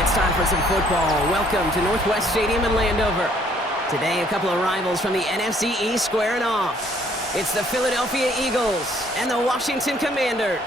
It's time for some football. Welcome to Northwest Stadium in Landover. Today, a couple of rivals from the NFC East squaring off. It's the Philadelphia Eagles and the Washington Commanders.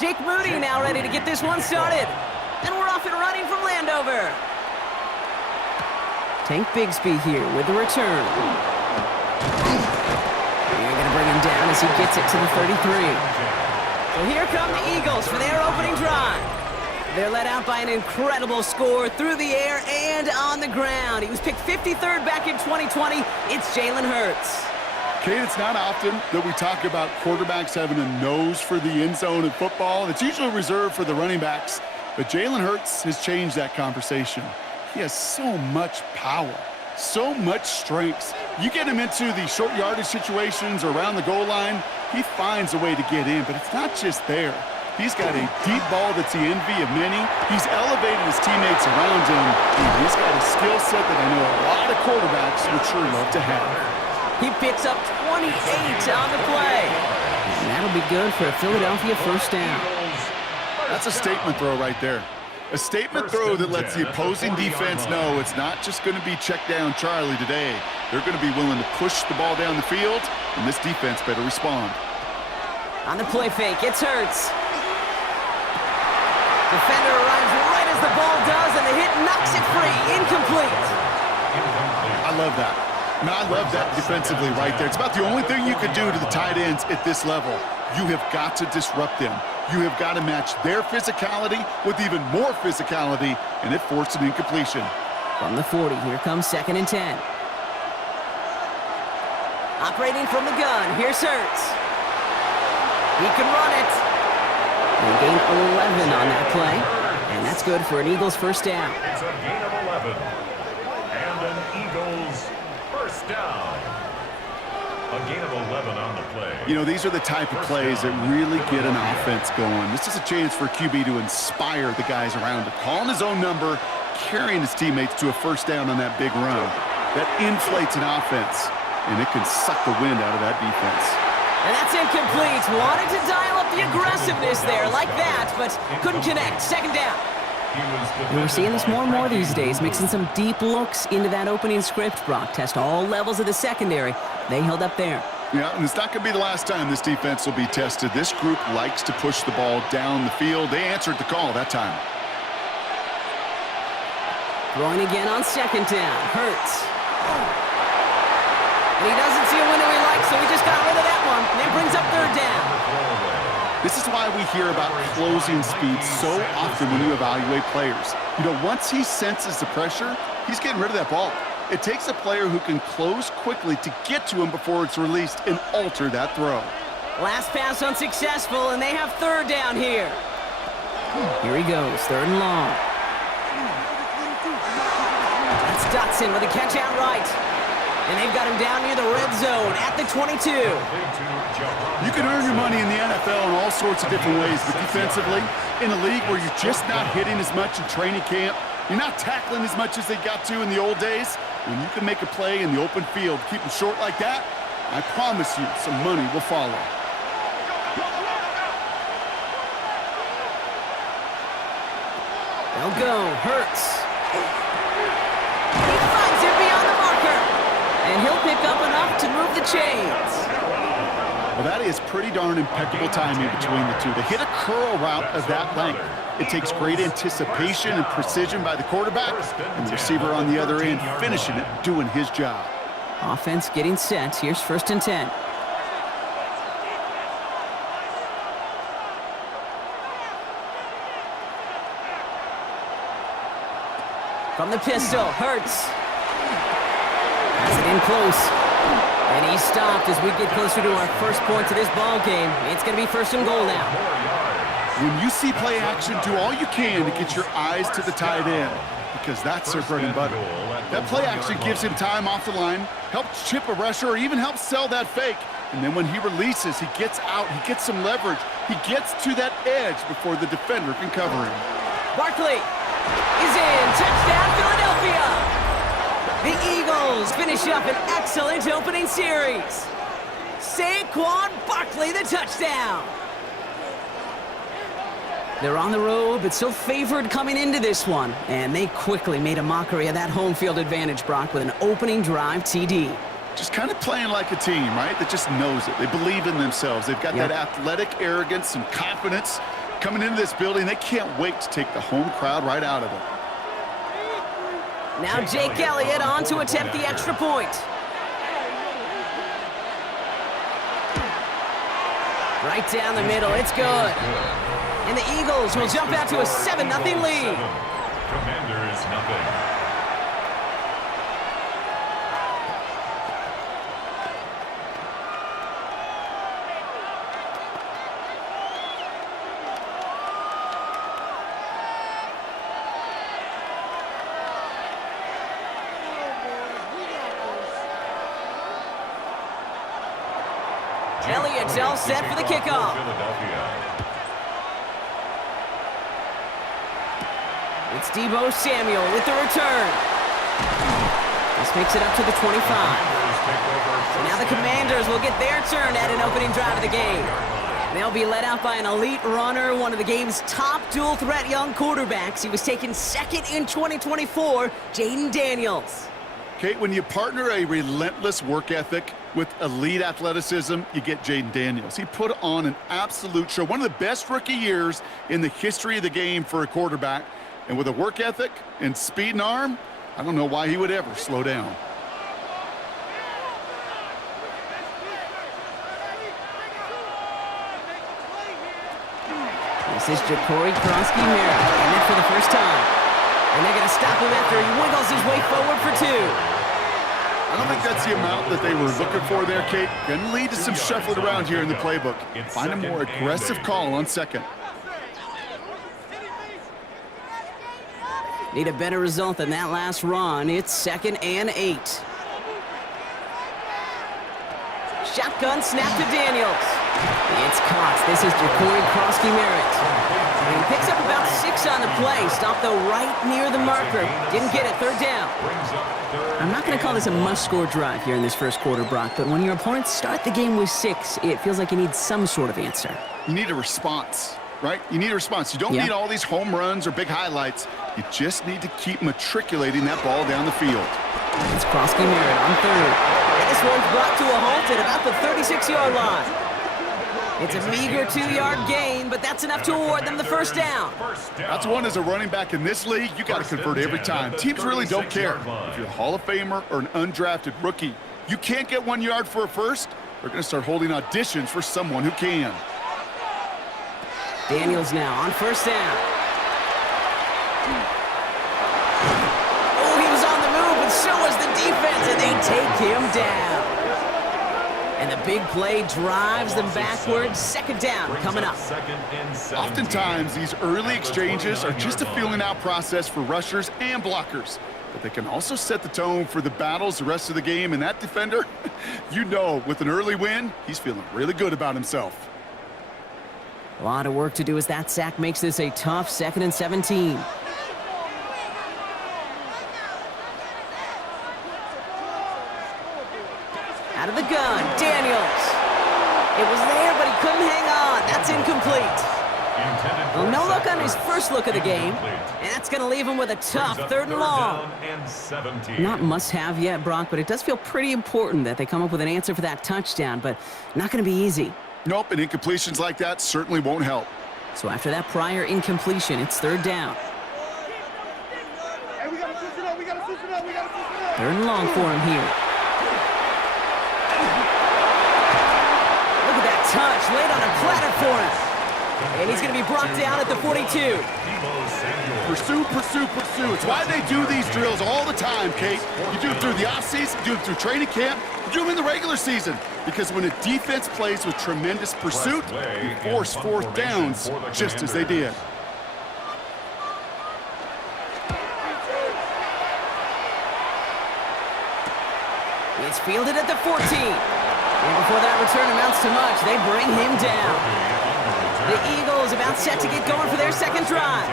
Jake Moody now ready to get this one started. And we're off and running from Landover. Tank Bigsby here with the return. They're going to bring him down as he gets it to the 33. So here come the Eagles for their opening drive. They're led out by an incredible score through the air and on the ground. He was picked 53rd back in 2020. It's Jalen Hurts. Kate, it's not often that we talk about quarterbacks having a nose for the end zone in football. It's usually reserved for the running backs. But Jalen Hurts has changed that conversation. He has so much power, so much strength. You get him into the short yardage situations or around the goal line, he finds a way to get in. But it's not just there. He's got a deep ball that's the envy of many. He's elevated his teammates around him. And he's got a skill set that I know a lot of quarterbacks would sure love to have. He picks up 28 on the play. And that'll be good for a Philadelphia first down. That's a statement throw right there. A statement throw that lets the opposing defense know it's not just going to be check down Charlie today. They're going to be willing to push the ball down the field, and this defense better respond. On the play fake, it's Hurts. Defender arrives right as the ball does, and the hit knocks it free. Incomplete. I love that. I mean, I love that defensively right there. It's about the only thing you could do to the tight ends at this level. You have got to disrupt them. You have got to match their physicality with even more physicality, and it forced an incompletion. From the 40, here comes 2nd and 10. Operating from the gun, here's Hurts. He can run it. They gain 11 on that play, and that's good for an Eagles first down. It's a gain of 11, and an Eagles first down. A gain of 11 on the play. You know, these are the type of plays that really get an offense going. This is a chance for QB to inspire the guys around him. Calling his own number, carrying his teammates to a first down on that big run. That inflates an offense, and it can suck the wind out of that defense. And that's incomplete. Wanted to dial up the aggressiveness there like that, but couldn't connect. Second down. And we're seeing this more and more these days, mixing some deep looks into that opening script. Brock test all levels of the secondary. They held up there. Yeah, and it's not going to be the last time this defense will be tested. This group likes to push the ball down the field. They answered the call that time. Throwing again on second down. Hurts. And he doesn't see a window he likes, so he just got rid of that one. And it brings up third down. This is why we hear about closing speed so often when you evaluate players. You know, once he senses the pressure, he's getting rid of that ball. It takes a player who can close quickly to get to him before it's released and alter that throw. Last pass unsuccessful, and they have third down here. Here he goes, 3rd and long. That's Dotson with a catch out right. And they've got him down near the red zone at the 22. You can earn your money in the NFL in all sorts of different ways, but defensively, in a league where you're just not hitting as much in training camp, you're not tackling as much as they got to in the old days, when you can make a play in the open field, keep them short like that, I promise you some money will follow. They'll go. Hurts. He finds it beyond the marker. And he'll pick up enough to move the chains. Well, that is pretty darn impeccable timing between the two. To hit a curl route of that length, it takes great anticipation and precision by the quarterback, and the receiver on the other end finishing it, doing his job. Offense getting set. Here's 1st and 10. From the pistol, Hurts. Has it In close. And he's stopped as we get closer to our first points of this ball game. It's going to be first and goal now. When you see play action, do all you can to get your eyes to the tight end, because that's their bread and butter. That play action gives him time off the line, helps chip a rusher, or even helps sell that fake. And then when he releases, he gets out, he gets some leverage. He gets to that edge before the defender can cover him. Barkley is in. Touchdown, Philadelphia! The Eagles finish up an excellent opening series. Saquon Barkley, the touchdown. They're on the road, but still favored coming into this one. And they quickly made a mockery of that home field advantage, Brock, with an opening drive TD. Just kind of playing like a team, right? That just knows it. They believe in themselves. They've got that athletic arrogance and confidence coming into this building. They can't wait to take the home crowd right out of it. Now Jake Elliott on to attempt the extra point. Right down the middle, it's good. And the Eagles will jump out to a 7-0 lead. Commanders nothing. Elliott's all set for the kickoff. It's Deebo Samuel with the return. This makes it up to the 25. So now the Commanders will get their turn at an opening drive of the game. They'll be led out by an elite runner, one of the game's top dual-threat young quarterbacks. He was taken second in 2024, Jaden Daniels. Kate, when you partner a relentless work ethic with elite athleticism, you get Jaden Daniels. He put on an absolute show. One of the best rookie years in the history of the game for a quarterback. And with a work ethic and speed and arm, I don't know why he would ever slow down. This is Ja'Cory Krosky-Merritt, and it for the first time. And they're going to stop him after he wiggles his way forward for 2. I don't think that's the amount that they were looking for there, Kate. Going to lead to some shuffling around here in the playbook. Find a more aggressive call on second. Need a better result than that last run. It's 2nd and 8. Shotgun snap to Daniels. It's caught. This is Ja'Cory Krosky-Merritt. And he picks up about 6 on the play. Stopped, though, right near the marker. Didn't get it. 3rd down. I'm not going to call this a must-score drive here in this first quarter, Brock, but when your opponents start the game with 6, it feels like you need some sort of answer. You need a response, right? You need a response. You don't need all these home runs or big highlights. You just need to keep matriculating that ball down the field. It's Krosky-Merritt on 3rd. This one's brought to a halt at about the 36-yard line. It's a meager 2-yard gain, but that's enough to award them the first down. That's one as a running back in this league, you got to convert every time. Teams really don't care. If you're a Hall of Famer or an undrafted rookie, you can't get 1 yard for a first, they're going to start holding auditions for someone who can. Daniels now on 1st down. Oh, he was on the move, but so was the defense, and they take him down. And the big play drives them backwards. 2nd down coming up. Oftentimes, these early exchanges are just a feeling out process for rushers and blockers. But they can also set the tone for the battles the rest of the game. And that defender, you know, with an early win, he's feeling really good about himself. A lot of work to do as that sack makes this a tough 2nd and 17. Out of the gun, Daniels. It was there, but he couldn't hang on. That's incomplete. Well, no look on his first look of the game, and that's going to leave him with a tough 3rd and long. Not must-have yet, Brock, but it does feel pretty important that they come up with an answer for that touchdown, but not going to be easy. Nope, and incompletions like that certainly won't help. So after that prior incompletion, it's 3rd down. 3rd and long for him here. Look at that touch, laid on a platter for him. And he's going to be brought down at the 42. Pursue, pursue, pursue. It's why they do these drills all the time, Kate. You do it through the offseason, you do it through training camp, you do them in the regular season. Because when a defense plays with tremendous pursuit, you force fourth downs just as they did. It's fielded at the 14. And before that return amounts to much, they bring him down. The Eagles about set to get going for their second drive.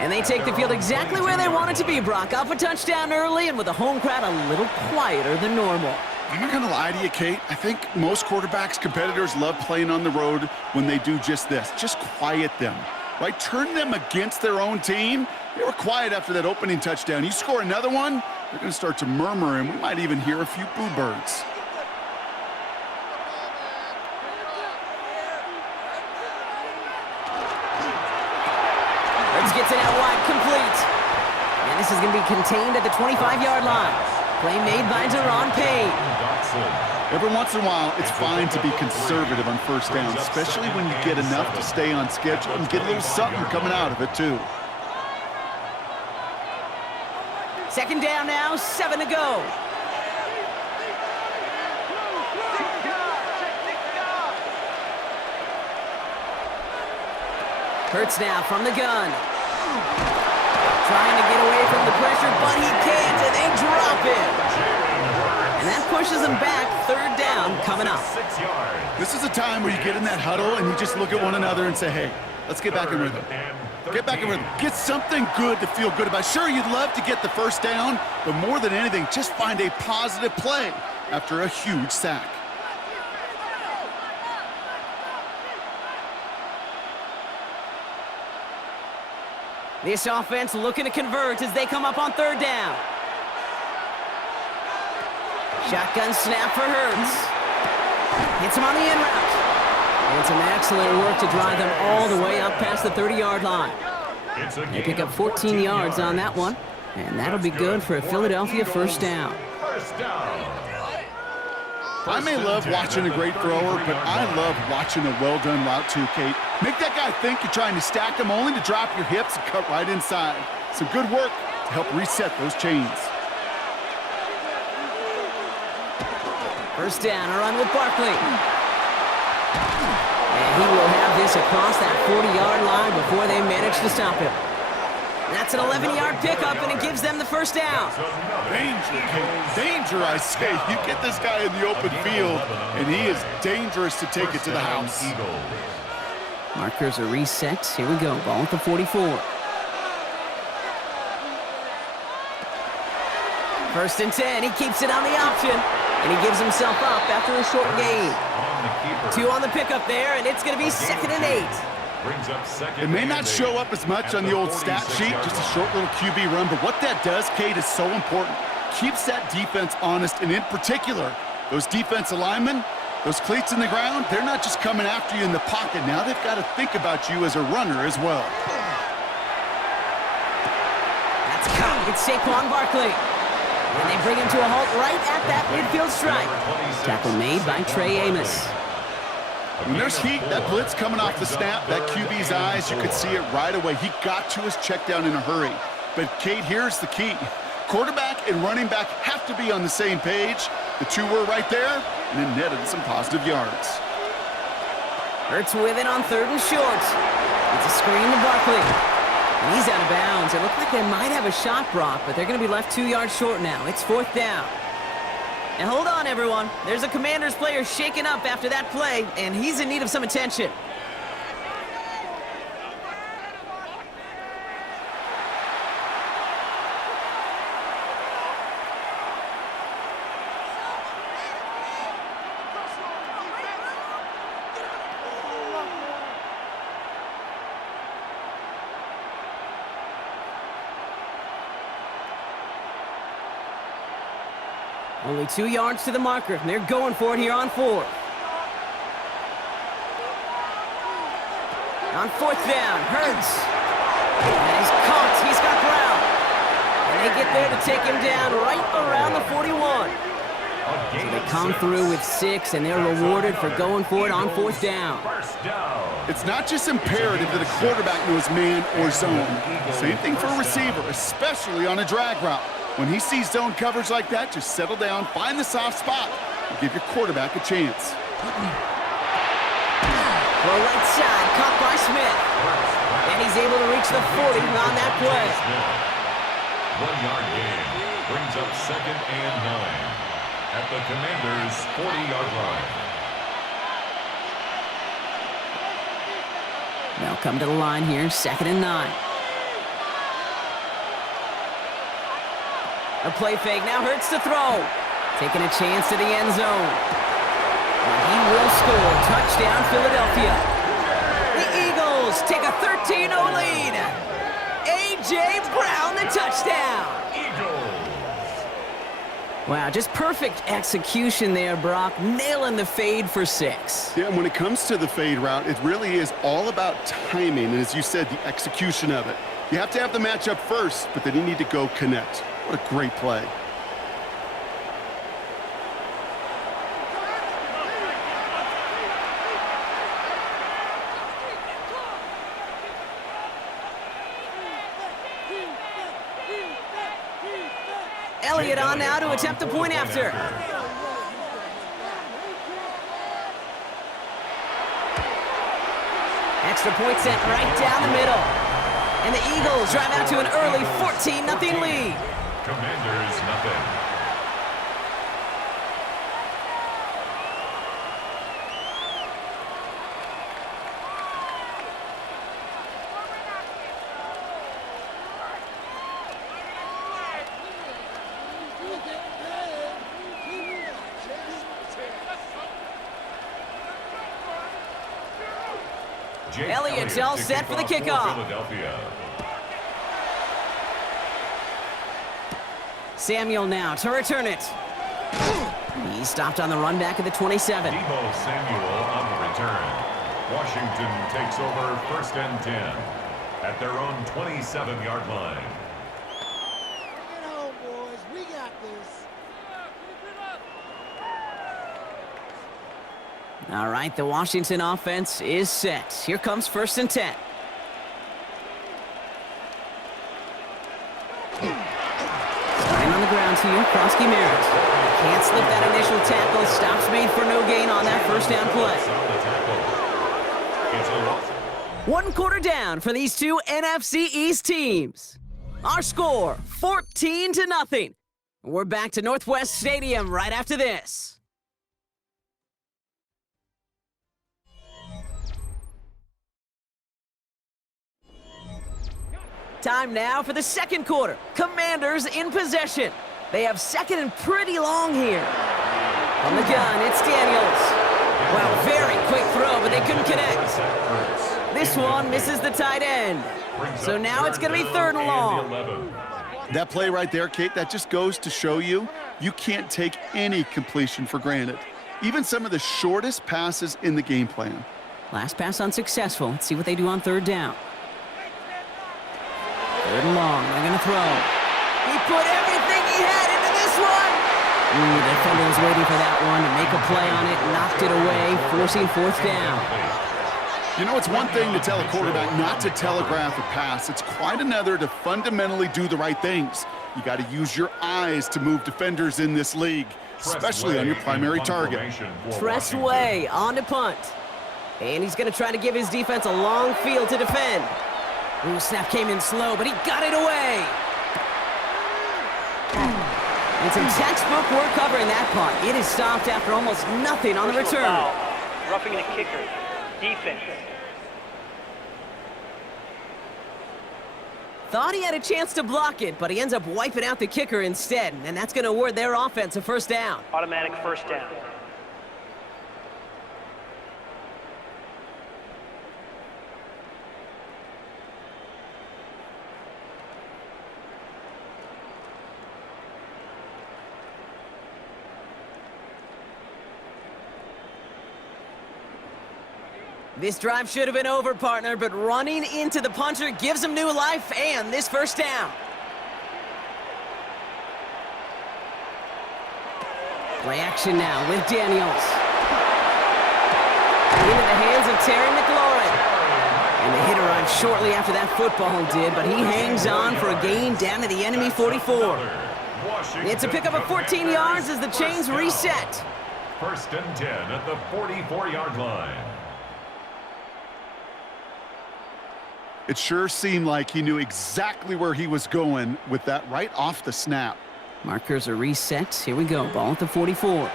And they take the field exactly where they want it to be, Brock. Up a touchdown early and with the home crowd a little quieter than normal. I'm not going to lie to you, Kate. I think most quarterbacks, competitors love playing on the road when they do just this. Just quiet them, right? Turn them against their own team. They were quiet after that opening touchdown. You score another one, they're going to start to murmur, and we might even hear a few boo birds. Gets it out wide, complete. And this is going to be contained at the 25-yard line. Play made by Deron Payne. Every once in a while, it's fine to be conservative on first down, especially when you get enough to stay on schedule and get a little something coming out of it, too. Second down now, 7 to go. Hurts now from the gun. Trying to get away from the pressure, but he can't, and they drop him. And that pushes them back. Third down coming up. This is a time where you get in that huddle and you just look at one another and say, hey, let's get back in rhythm. Get back in rhythm. Get something good to feel good about. Sure, you'd love to get the first down, but more than anything, just find a positive play after a huge sack. This offense looking to convert as they come up on third down. Shotgun snap for Hurts. Hits him on the in route. And some excellent work to drive them all the way up past the 30-yard line. They pick up 14 yards on that one, and that'll be good for a Philadelphia first down. I may love watching a great thrower, but I love watching a well-done route too, Kate. Make that guy think you're trying to stack him only to drop your hips and cut right inside. Some good work to help reset those chains. First down, a run with Barkley. And he will have this across that 40-yard line before they manage to stop him. That's an 11-yard pickup, and it gives them the first down. Danger, Kate. Danger, I say. You get this guy in the open field, and he is dangerous to take it to the house. Markers are reset. Here we go. Ball at the 44. First and 10. He keeps it on the option, and he gives himself up after a short gain. 2 on the pickup there, and it's going to be 2nd and 8. It may not show up as much on the old stat sheet, just a short little QB run, but what that does, Kate, is so important. Keeps that defense honest, and in particular, those defensive linemen, those cleats in the ground, they're not just coming after you in the pocket. Now they've got to think about you as a runner as well. That's caught. It's Saquon Barkley. And they bring him to a halt right at that midfield stripe. Tackle made by Trey Amos. When there's heat, that blitz coming off the snap, that QB's eyes, you could see it right away. He got to his check down in a hurry. But, Kate, here's the key. Quarterback and running back have to be on the same page. The two were right there, and it netted some positive yards. Hurts with it on 3rd and short. It's a screen to Barkley. And he's out of bounds. It looked like they might have a shot, Brock, but they're going to be left 2 yards short now. It's 4th down. And hold on, everyone. There's a Commanders player shaken up after that play, and he's in need of some attention. Only 2 yards to the marker, and they're going for it here on 4th. On 4th down, Hurts. And he's caught. He's got ground. And they get there to take him down right around the 41. They come through with 6, and they're rewarded for going for it on 4th down. First down. It's not just imperative that a quarterback knows man or zone. Same thing for a receiver, especially on a drag route. When he sees zone coverage like that, just settle down, find the soft spot, and give your quarterback a chance. Throw right side, caught by Smith. And he's able to reach the 40 on that play. 1-yard gain brings up 2nd and 9 at the Commanders' 40-yard line. They'll come to the line here, 2nd and 9. A play fake now hurts to throw. Taking a chance to the end zone. And he will score. Touchdown, Philadelphia. The Eagles take a 13-0 lead. A.J. Brown, the touchdown. Eagles. Wow, just perfect execution there, Brock. Nailing the fade for 6. Yeah, and when it comes to the fade route, it really is all about timing, and as you said, the execution of it. You have to have the matchup first, but then you need to go connect. What a great play. Elliott on now to attempt the point after. Extra point sent right down the middle. And the Eagles drive out to an early 14-0 lead. Commanders nothing. Elliott's all set for the kickoff. Philadelphia. Samuel now to return it. He stopped on the run back at the 27. Deebo Samuel on the return. Washington takes over 1st and 10 at their own 27-yard line. Bring it home, boys. We got this. All right, the Washington offense is set. Here comes 1st and 10. Starting on the ground here, Krosky Merritt. Can't slip that initial tackle. Stops made for no gain on that 1st down play. One quarter down for these two NFC East teams. Our score, 14-0. We're back to Northwest Stadium right after this. Time now for the 2nd quarter. Commanders in possession. They have 2nd and pretty long here. On the gun, it's Daniels. Wow, very quick throw, but they couldn't connect. This one misses the tight end. So now it's going to be 3rd and long. That play right there, Kate, that just goes to show you, you can't take any completion for granted. Even some of the shortest passes in the game plan. Last pass unsuccessful. Let's see what they do on 3rd down. 3rd and long. They're going to throw. He put everything he had into this one. The defender was waiting for that one to make a play on it. Knocked it away, forcing 4th down. You know, it's one thing to tell a quarterback not to telegraph a pass. It's quite another to fundamentally do the right things. You got to use your eyes to move defenders in this league, especially on your primary target. Press way on to punt. And he's going to try to give his defense a long field to defend. Ooh, snap came in slow, but he got it away. It's some textbook work covering that punt. It is stopped after almost nothing on the return. Roughing the kicker. Defense. Thought he had a chance to block it, but he ends up wiping out the kicker instead, and that's going to award their offense a 1st down. Automatic 1st down. This drive should have been over, partner, but running into the punter gives him new life and this 1st down. Play action now with Daniels. Into the hands of Terry McLaurin. And the hit arrived shortly after that football did, but he hangs on for a gain down to the enemy 44. It's a pickup of 14 yards as the chains reset. 1st and 10 at the 44-yard line. It sure seemed like he knew exactly where he was going with that right off the snap. Markers are reset. Here we go. Ball at the 44.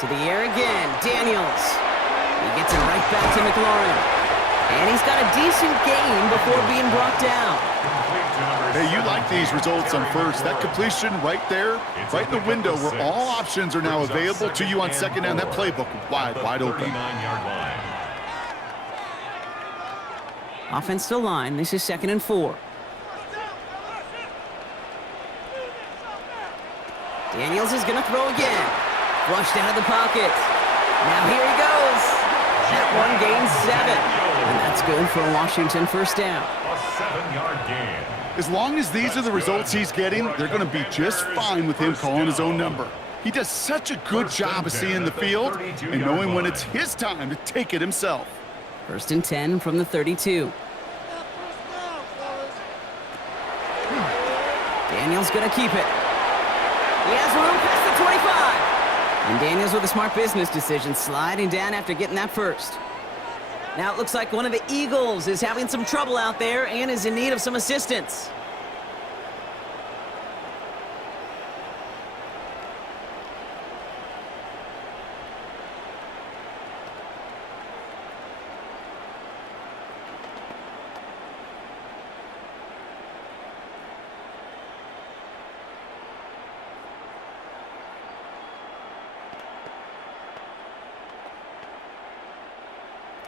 To the air again. Daniels. He gets it right back to McLaurin. And he's got a decent gain before being brought down. Hey, you like these results on first. That completion right there, right in the window where all options are now available to you on second down. That playbook wide open. Offense to line. This is 2nd and 4. Daniels is going to throw again. Flushed out of the pocket. Now here he goes. That one gains 7. And that's good for a Washington 1st down. A 7-yard gain. As long as these are the results he's getting, they're going to be just fine with him calling his own number. He does such a good job of seeing the field and knowing when it's his time to take it himself. 1st and 10 from the 32. Daniels going to keep it. He has room past the 25. And Daniels with a smart business decision, sliding down after getting that first. Now it looks like one of the Eagles is having some trouble out there and is in need of some assistance.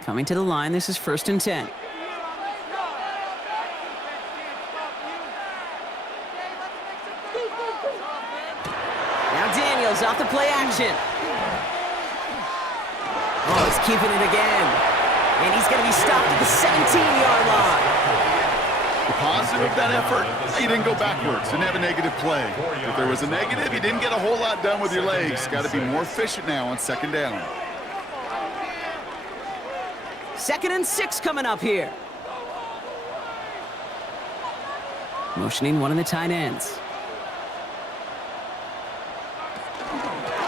Coming to the line, this is 1st and 10. Now Daniels off the play action. Oh, he's keeping it again. And he's going to be stopped at the 17-yard line. The positive of that effort, he didn't go backwards, didn't have a negative play. If there was a negative, you didn't get a whole lot done with your legs. Got to be more efficient now on 2nd down. 2nd and 6 coming up here. Motioning one of the tight ends.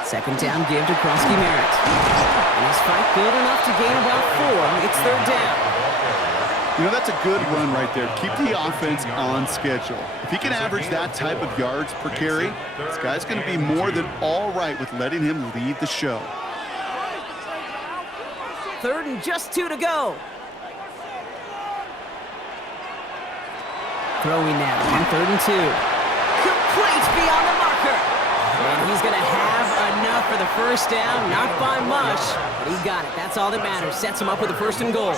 2nd down give to Krosky Merritt. And his fight good enough to gain about 4. It's 3rd down. You know, that's a good run right there. Keep the offense on schedule. If he can average that type of yards per carry, this guy's going to be more than all right with letting him lead the show. 3rd and just 2 to go. Throwing now on 3rd and 2. Complete beyond the marker. And he's going to have enough for the 1st down. Not by much, but he got it. That's all that matters. Sets him up with a 1st and goal.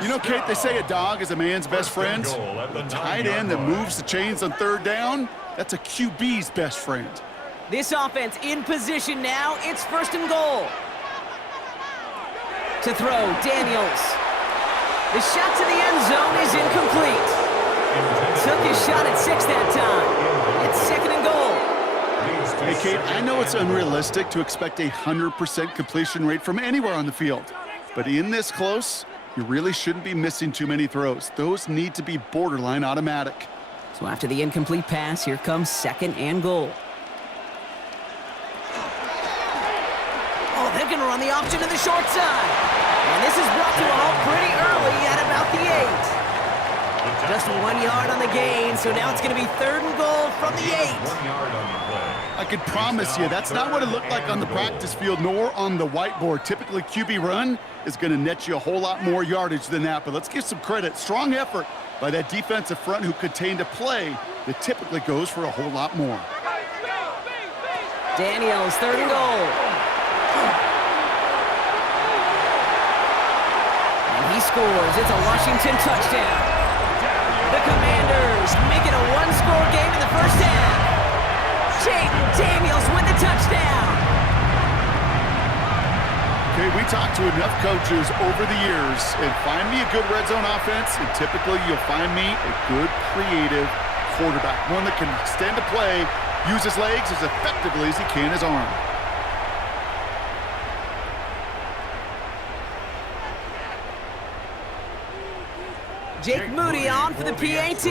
You know, Kate, they say a dog is a man's best friend. The tight end that moves the chains on 3rd down, that's a QB's best friend. This offense in position now. It's 1st and goal. To throw, Daniels. The shot to the end zone is incomplete. Took his shot at 6 that time. It's 2nd and goal. Hey, Kate, I know it's unrealistic to expect a 100% completion rate from anywhere on the field. But in this close, you really shouldn't be missing too many throws. Those need to be borderline automatic. So after the incomplete pass, here comes 2nd and goal. Oh, they're going to run the option to the short side. And this is brought to a halt pretty early at about the 8. Just 1 yard on the gain, so now it's going to be 3rd and goal from the 8. 1 yard on the play. I could promise you that's not what it looked like on the practice field nor on the whiteboard. Typically, QB run is going to net you a whole lot more yardage than that. But let's give some credit. Strong effort by that defensive front who contained a play that typically goes for a whole lot more. Daniels, 3rd and goal. He scores. It's a Washington touchdown. The Commanders make it a 1-score game in the 1st half. Jaden Daniels with the touchdown. Okay, we talked to enough coaches over the years, and find me a good red zone offense, and typically you'll find me a good, creative quarterback, one that can extend a play, use his legs as effectively as he can his arm. Jake Moody on for the PAT.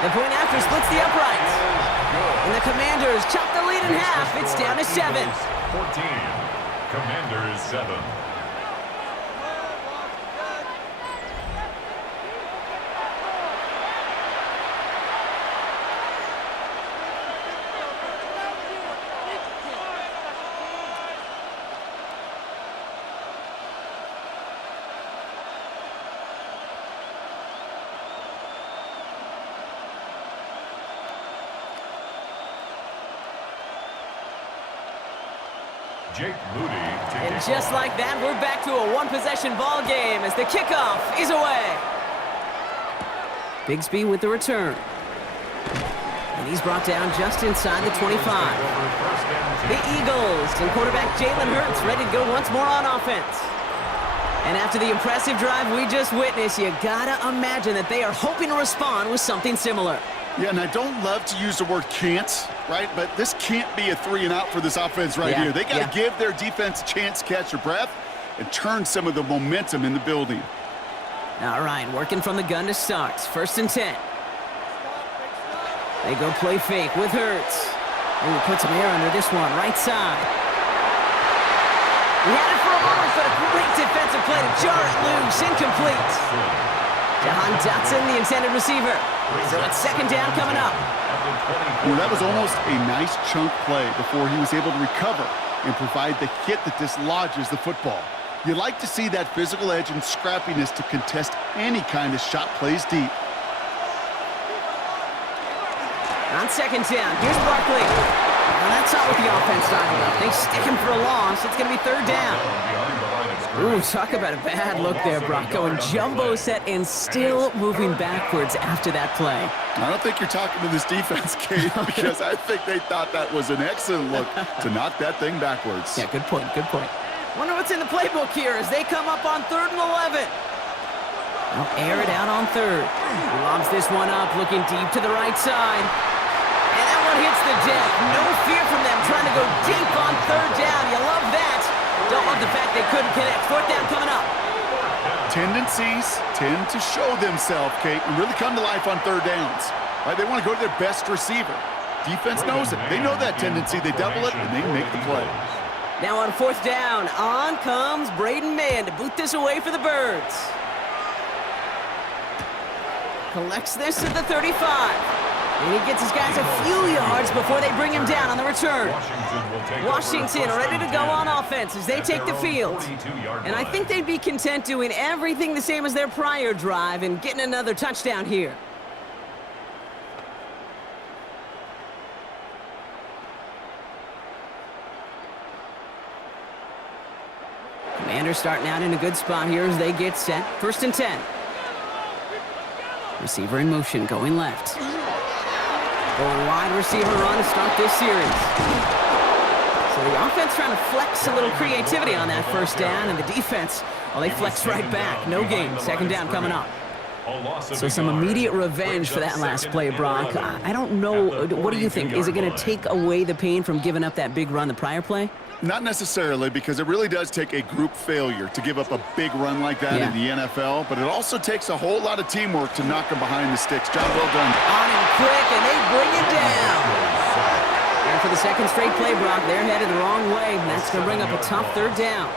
The point after splits the uprights. And the Commanders chop the lead in half. It's down to 7. 14. Commanders 7. Jake Moody. And just like that, we're back to a one-possession ball game as the kickoff is away. Bigsby with the return. And he's brought down just inside the 25. The Eagles and quarterback Jalen Hurts ready to go once more on offense. And after the impressive drive we just witnessed, you gotta imagine that they are hoping to respond with something similar. Yeah, and I don't love to use the word can't, right? But this can't be a 3-and-out for this offense right here. They got to give their defense a chance to catch their breath and turn some of the momentum in the building. All right, working from the gun to start. 1st and 10. They go play fake with Hurts. And he puts some air under this one, right side. He had it for a moment, but a great defensive play to jar it loose. Incomplete. Jahan Dotson, the intended receiver. So it's 2nd down coming up. Well, that was almost a nice chunk play before he was able to recover and provide the hit that dislodges the football. You like to see that physical edge and scrappiness to contest any kind of shot plays deep. On 2nd down, here's Barkley. Well, that's not what the offense talking about. They stick him for a loss. It's going to be 3rd down. Ooh, talk about a bad look there, Brock. Going jumbo set and still moving backwards after that play. I don't think you're talking to this defense, Kate, because I think they thought that was an excellent look to knock that thing backwards. Yeah, good point, good point. Wonder what's in the playbook here as they come up on 3rd and 11. They'll air it out on 3rd. Lobs this one up, looking deep to the right side. And that one hits the deck. No fear from them trying to go deep on 3rd down. You love that. Don't love the fact they couldn't connect. 4th down coming up. Tendencies tend to show themselves, Kate, and really come to life on 3rd downs. Right? They want to go to their best receiver. Defense knows it. They know that tendency. They double it, and they make the play. Now on 4th down, on comes Braden Mann to boot this away for the Birds. Collects this at the 35. And he gets his guys a few yards before they bring him down on the return. Washington ready to go on offense as they take the field. And I think they'd be content doing everything the same as their prior drive and getting another touchdown here. Commanders starting out in a good spot here as they get set. 1st and 10. Receiver in motion, going left. Going wide receiver run to start this series. So the offense trying to flex a little creativity on that 1st down, and the defense, well, they flex right back. No gain. 2nd down coming up. So some immediate revenge for that last play, Brock. I don't know. What do you think? Is it going to take away the pain from giving up that big run the prior play? Not necessarily, because it really does take a group failure to give up a big run like that in the NFL, but it also takes a whole lot of teamwork to knock them behind the sticks. Job well done. On him quick, and they bring it down. And for the 2nd straight play, Brock, they're headed the wrong way, and that's going to bring up a tough 3rd down.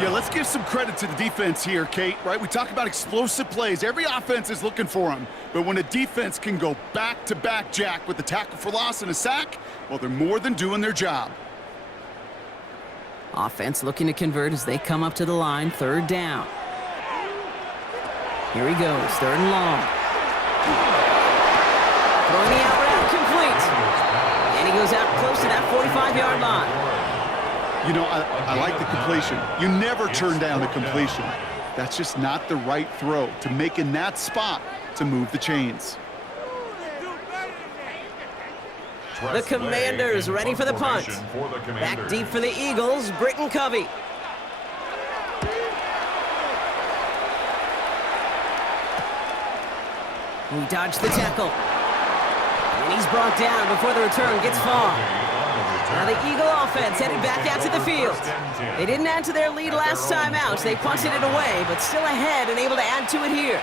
Yeah, let's give some credit to the defense here, Kate, right? We talk about explosive plays. Every offense is looking for them, but when a defense can go back-to-back, Jack, with a tackle for loss and a sack, well, they're more than doing their job. Offense looking to convert as they come up to the line. 3rd down. Here he goes. 3rd and long. Throwing the out route complete. And he goes out close to that 45-yard line. You know, I like the completion. You never turn down a completion. That's just not the right throw to make in that spot to move the chains. The Commanders ready for the punt. Back deep for the Eagles, Britton Covey. He dodged the tackle. And he's brought down before the return gets far. Now the Eagle offense headed back out to the field. They didn't add to their lead last time out. They punted it away, but still ahead and able to add to it here.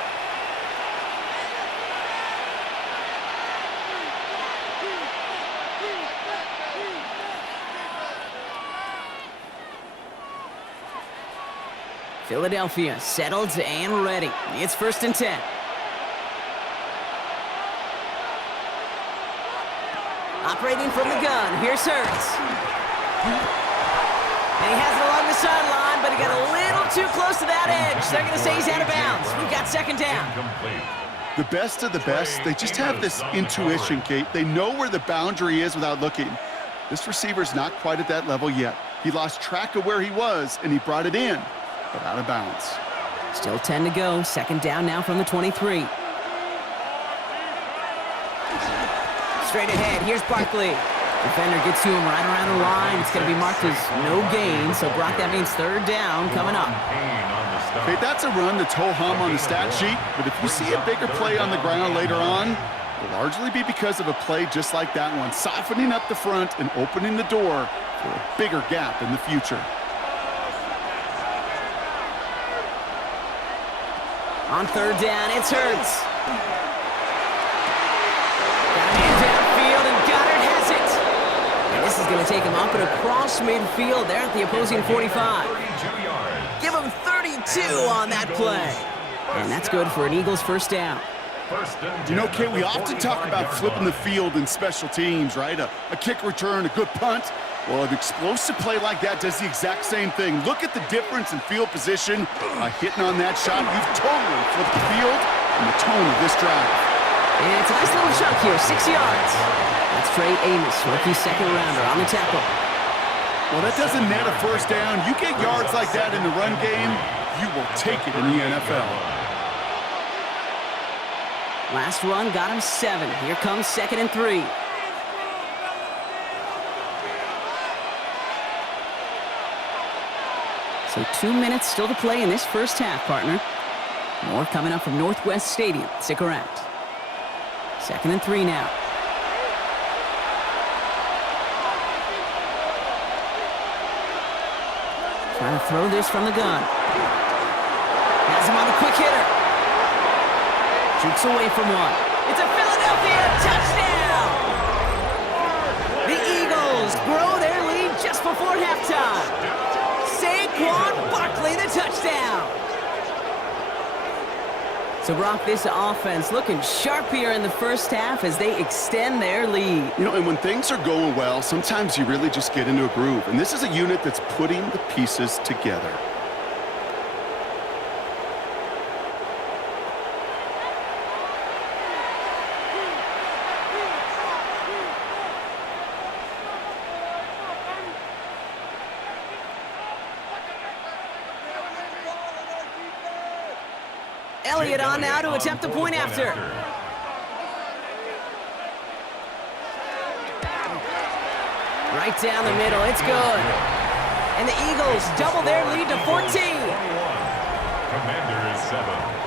Philadelphia settled and ready. It's 1st and 10. Operating from the gun, here's Hurts. And he has it along the sideline, but he got a little too close to that edge. They're going to say he's out of bounds. We've got 2nd down. The best of the best, they just have this intuition, Kate. They know where the boundary is without looking. This receiver's not quite at that level yet. He lost track of where he was, and he brought it in, but out of bounds. Still 10 to go. 2nd down now from the 23. Straight ahead, here's Barkley. Defender gets to him right around the line. It's going to be marked as no gain, so Brock, that means 3rd down coming up. Okay, that's a run that's ho-hum on the stat sheet, but if you see a bigger play on the ground later on, it'll largely be because of a play just like that one, softening up the front and opening the door for a bigger gap in the future. On 3rd down, it's Hurts. Got a man downfield, and Goddard has it. And this is going to take him up and across midfield there at the opposing 45. Give him 32 on that play. And that's good for an Eagles 1st down. You know, Kate, we often talk about flipping the field in special teams, right? A kick return, a good punt. Well, an explosive play like that does the exact same thing. Look at the difference in field position. By hitting on that shot, you've totally flipped the field and the tone of this drive. And it's a nice little chunk here, 6 yards. That's Trey Amos, rookie 2nd rounder on the tackle. Well, that doesn't net a 1st down. You get yards like that in the run game, you will take it in the NFL. Last run got him 7. Here comes 2nd and 3. So 2 minutes still to play in this 1st half, partner. More coming up from Northwest Stadium. Stick around. 2nd and 3 now. Trying to throw this from the gun. Has him on the quick hitter. Shoots away from one. It's a Philadelphia touchdown! The Eagles grow their lead just before halftime. Saquon Barkley, the touchdown! So, Brock, this offense looking sharp here in the 1st half as they extend their lead. You know, and when things are going well, sometimes you really just get into a groove. And this is a unit that's putting the pieces together. Elliott on now to attempt the point after. Right down the middle, it's good. And the Eagles double their lead to 14. Commander is 7.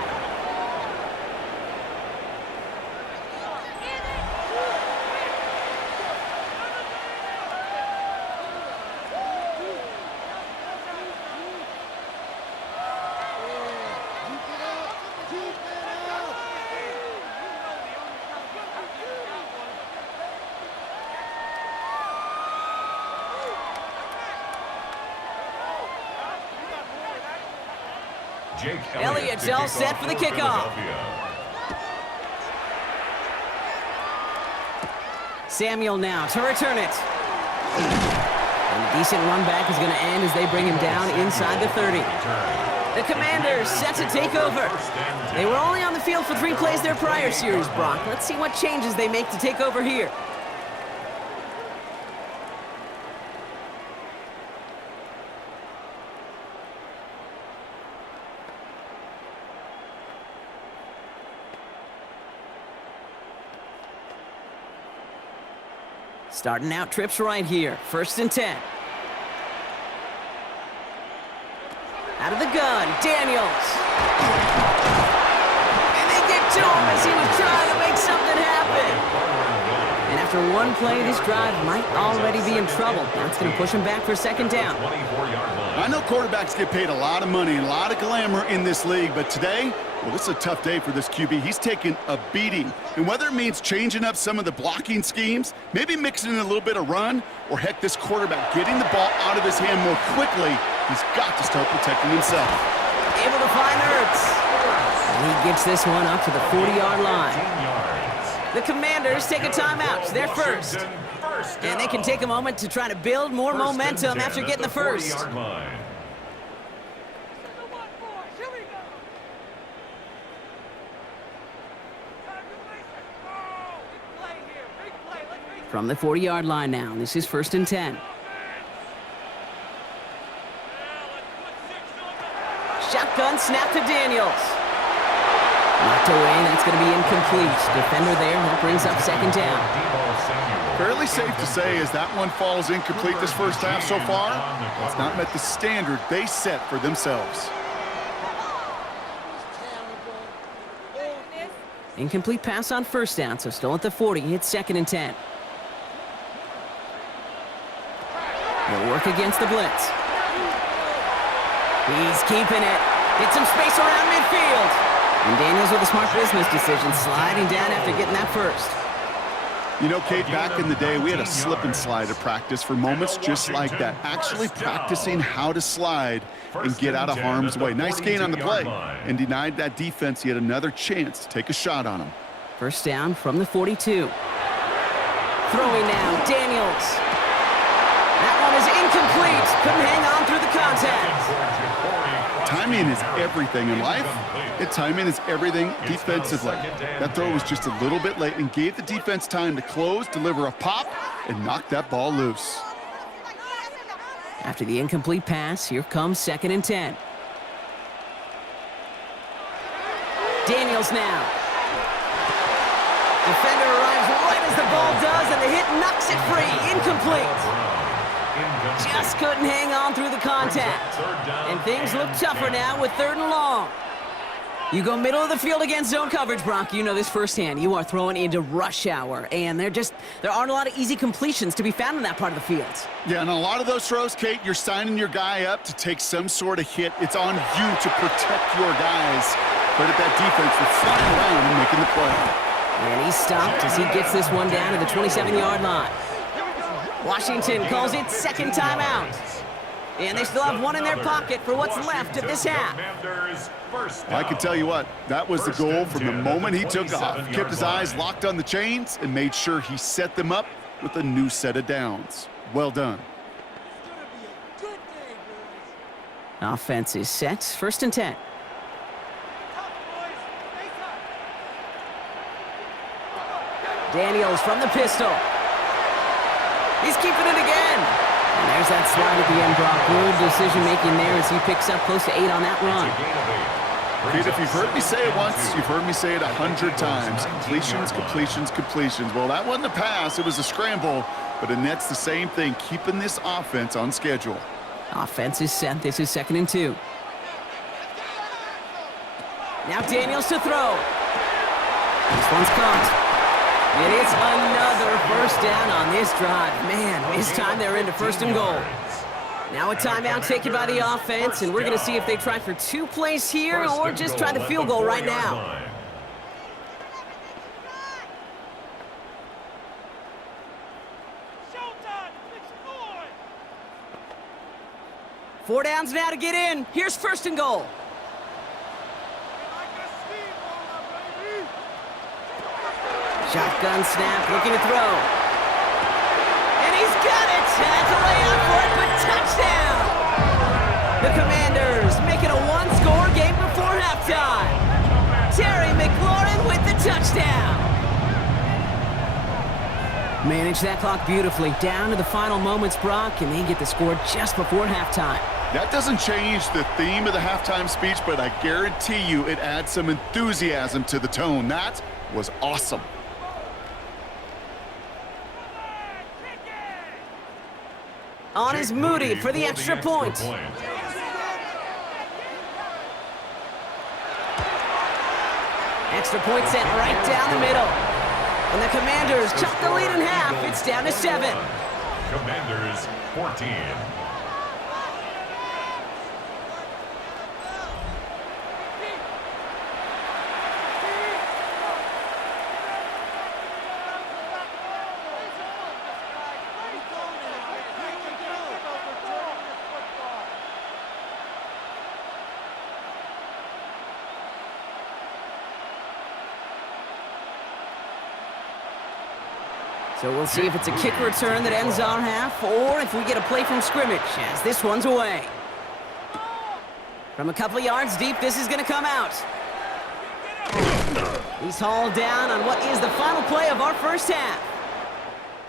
Elliott's all set for the kickoff. Samuel now to return it. And a decent run back is going to end as they bring him down inside the 30. The Commanders set to take over. They were only on the field for 3 plays their prior series, Brock. Let's see what changes they make to take over here. Starting out trips right here. 1st and 10. Out of the gun, Daniels. And they get to him as he was trying After one play, this drive might already be in trouble. That's going to push him back for second down. 24-yard line. I know quarterbacks get paid a lot of money and a lot of glamour in this league, but today, well, this is a tough day for this QB. He's taken a beating. And whether it means changing up some of the blocking schemes, maybe mixing in a little bit of run, or heck, this quarterback getting the ball out of his hand more quickly, he's got to start protecting himself. Able to find Ertz. And he gets this one up to the 40-yard line. 10 yards. The Commanders take a timeout. They're first. And they can take a moment to try to build more momentum after getting the first. 40-yard line. From the 40-yard line now, this is 1st and 10. Shotgun snap to Daniels. Knocked away, that's going to be incomplete. Defender there, that brings up second down. Fairly safe to say as that one falls incomplete this first half so far, it's not met the standard they set for themselves. Incomplete pass on first down, so still at the 40. It's 2nd and 10. They'll work against the blitz. He's keeping it. Gets some space around midfield. And Daniels with a smart business decision, sliding down after getting that first. You know, Kate, back in the day, we had a slip and slide at practice for moments just like that. Actually practicing how to slide and get out of harm's way. Nice gain on the play and denied that defense yet another chance to take a shot on him. First down from the 42. Throwing now, Daniels. That one is incomplete. Couldn't hang on through the contact. Timing is everything in life, and timing is everything defensively. That throw was just a little bit late and gave the defense time to close, deliver a pop, and knock that ball loose. After the incomplete pass, here comes 2nd and 10. Daniels now. Defender arrives right as the ball does, and the hit knocks it free. Incomplete. Just couldn't hang on through the contact. And things look tougher now with 3rd and long. You go middle of the field against zone coverage, Brock. You know this firsthand. You are throwing into rush hour, and there aren't a lot of easy completions to be found in that part of the field. Yeah, and a lot of those throws, Kate, you're signing your guy up to take some sort of hit. It's on you to protect your guys. Credit that defense for flying around and making the play. And he's stopped as he gets this one down to the 27-yard line. Washington calls it 2nd timeout. And they still have one in their pocket for what's left of this half. I can tell you what, that was the goal from the moment he took off. Kept his eyes locked on the chains and made sure he set them up with a new set of downs. Well done. Offense is set. 1st and 10. Daniels from the pistol. He's keeping it again. And there's that slide at the end, Brock. Good decision-making there as he picks up close to 8 on that run. Kid, if you've heard me say it once, you've heard me say it 100 times. Completions, completions, completions. Well, that wasn't a pass. It was a scramble. But it nets the same thing, keeping this offense on schedule. Offense is set. This is 2nd and 2. Now Daniels to throw. This one's caught. And it's another first down on this drive. Man, this time they're into 1st and goal. Now a timeout taken by the offense, and we're going to see if they try for 2 plays here or just try the field goal right now. Four downs now to get in. Here's 1st and goal. Shotgun snap, looking to throw. And he's got it! Had to lay out for it, but touchdown! The Commanders make it a one-score game before halftime. Terry McLaurin with the touchdown. Manage that clock beautifully. Down to the final moments, Brock, and they get the score just before halftime. That doesn't change the theme of the halftime speech, but I guarantee you it adds some enthusiasm to the tone. That was awesome. On is Moody for the extra point. Extra point sent right down the middle. And the Commanders chop the lead in half. It's down to 7. Commanders 14. So we'll see if it's a kick return that ends our half, or if we get a play from scrimmage, as this one's away. From a couple of yards deep, this is going to come out. He's hauled down on what is the final play of our first half.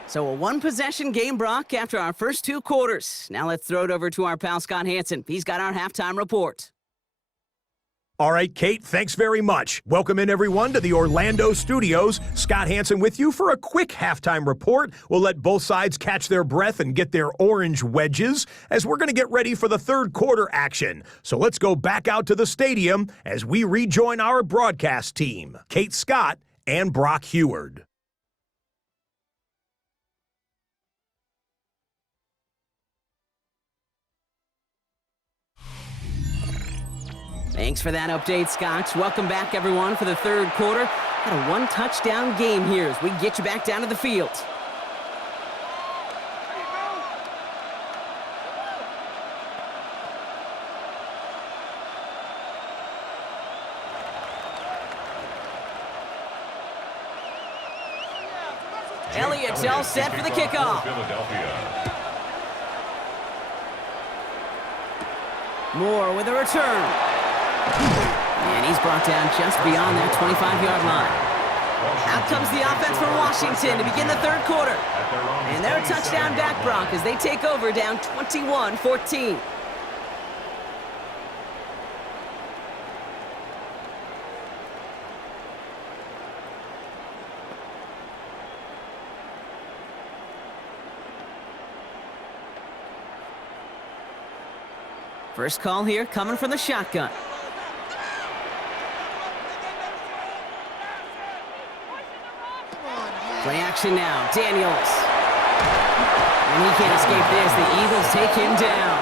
So a one-possession game, Brock, after our first 2 quarters. Now let's throw it over to our pal Scott Hansen. He's got our halftime report. All right, Kate, thanks very much. Welcome in, everyone, to the Orlando studios. Scott Hansen with you for a quick halftime report. We'll let both sides catch their breath and get their orange wedges as we're going to get ready for the third quarter action. So let's go back out to the stadium as we rejoin our broadcast team, Kate Scott and Brock Heward. Thanks for that update, Scott. Welcome back, everyone, for the third quarter. Got a one-touchdown game here as we get you back down to the field. Elliott's all set for the kickoff. Moore with a return. And he's brought down just beyond that 25-yard line. Out comes the offense for Washington to begin the third quarter. And they're a touchdown back, Brock, as they take over down 21-14. First call here coming from the shotgun. Play action now, Daniels. And he can't escape this. The Eagles take him down.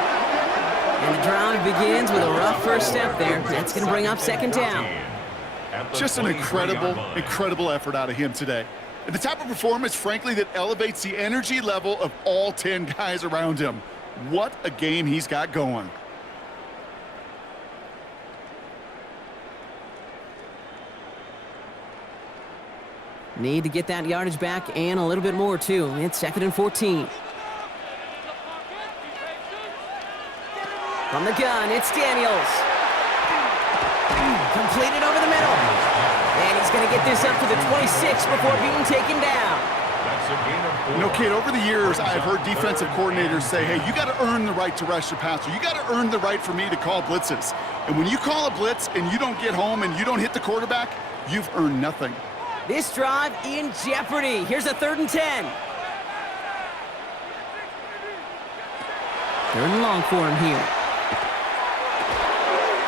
And the drive begins with a rough first step there. That's going to bring up second down. Just an incredible effort out of him today. And the type of performance, frankly, that elevates the energy level of all 10 guys around him. What a game he's got going. Need to get that yardage back and a little bit more, too. It's 2nd and 14. From the gun, it's Daniels. Completed over the middle. And he's going to get this up to the 26 before being taken down. You know, Kate, over the years, I've heard defensive coordinators say, hey, you got to earn the right to rush your passer. You got to earn the right for me to call blitzes. And when you call a blitz and you don't get home and you don't hit the quarterback, you've earned nothing. This drive in jeopardy. Here's a 3rd and 10. 3rd and long for him here.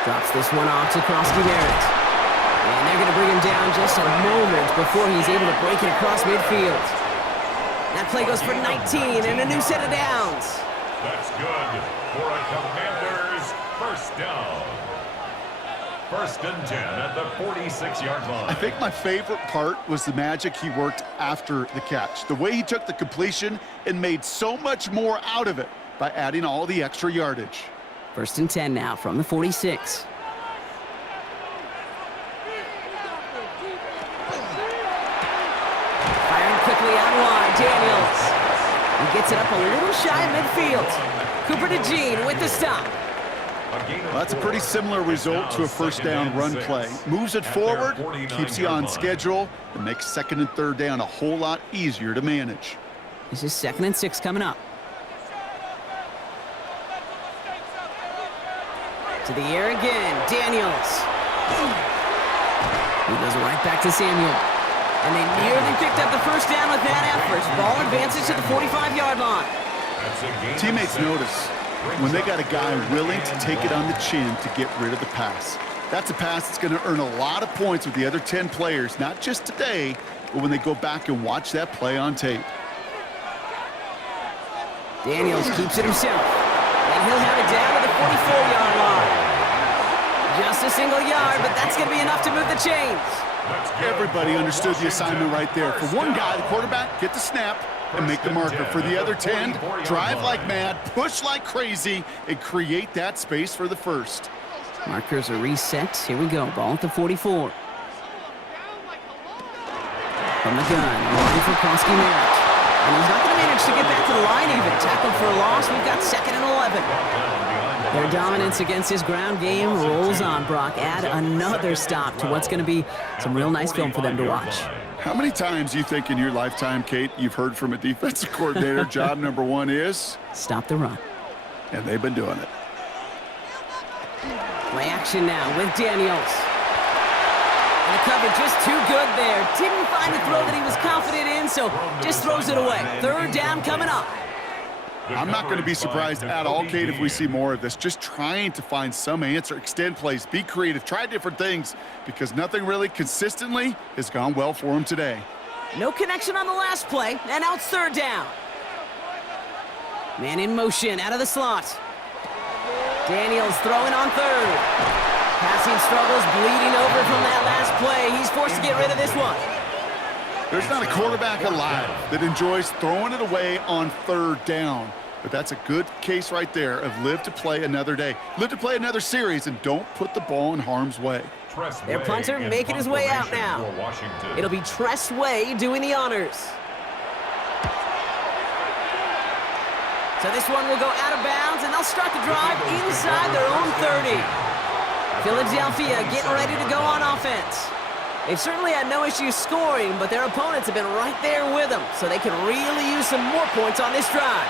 Drops this one off to Krosky Barrett. And they're going to bring him down just a moment before he's able to break it across midfield. That play goes for 19 and a new set of downs. That's good for a Commanders first down. 1st and 10 at the 46-yard line. I think my favorite part was the magic he worked after the catch. The way he took the completion and made so much more out of it by adding all the extra yardage. 1st and 10 now from the 46. Firing quickly out wide, Daniels. He gets it up a little shy of midfield. Cooper DeJean with the stop. Well, that's a pretty similar result to a first down run play. Moves it forward, keeps you on schedule, and makes 2nd and 3rd down a whole lot easier to manage. This is 2nd and 6 coming up. To the air again, Daniels. He goes right back to Samuel. And they nearly picked up the first down with that effort. Ball advances to the 45-yard line. Teammates notice when they got a guy willing to take it on the chin to get rid of the pass. That's a pass that's going to earn a lot of points with the other 10 players, not just today, but when they go back and watch that play on tape. Daniels keeps it himself, and he'll have it down to the 44-yard line. Just a single yard, but that's going to be enough to move the chains. Everybody understood the assignment right there. For one guy, the quarterback, get the snap and make the marker. For the other 10, drive like mad, push like crazy, and create that space for the first. Markers are reset. Here we go. Ball at the 44. From the gun, looking for Krosky Merritt. And he's not going to manage to get back to the line even. Tackle for a loss. We've got 2nd and 11. Their dominance against his ground game rolls on, Brock. Add another stop to what's going to be some real nice film for them to watch. How many times do you think in your lifetime, Kate, you've heard from a defensive coordinator, job number 1 is? Stop the run. And they've been doing it. Play action now with Daniels. And the cover just too good there. Didn't find a throw that he was confident in, so just throws it away. 3rd down coming up. I'm not going to be surprised at all, Kate, if we see more of this. Just trying to find some answer, extend plays, be creative, try different things, because nothing really consistently has gone well for him today. No connection on the last play, and now it's 3rd down. Man in motion, out of the slot. Daniels throwing on 3rd. Passing struggles, bleeding over from that last play. He's forced to get rid of this one. There's not a quarterback alive that enjoys throwing it away on 3rd down. But that's a good case right there of live to play another day. Live to play another series and don't put the ball in harm's way. Their punter making his way out now. It'll be Tress Way doing the honors. So this one will go out of bounds, and they'll start the drive inside their own 30. Philadelphia getting ready to go on offense. They've certainly had no issues scoring, but their opponents have been right there with them, so they can really use some more points on this drive.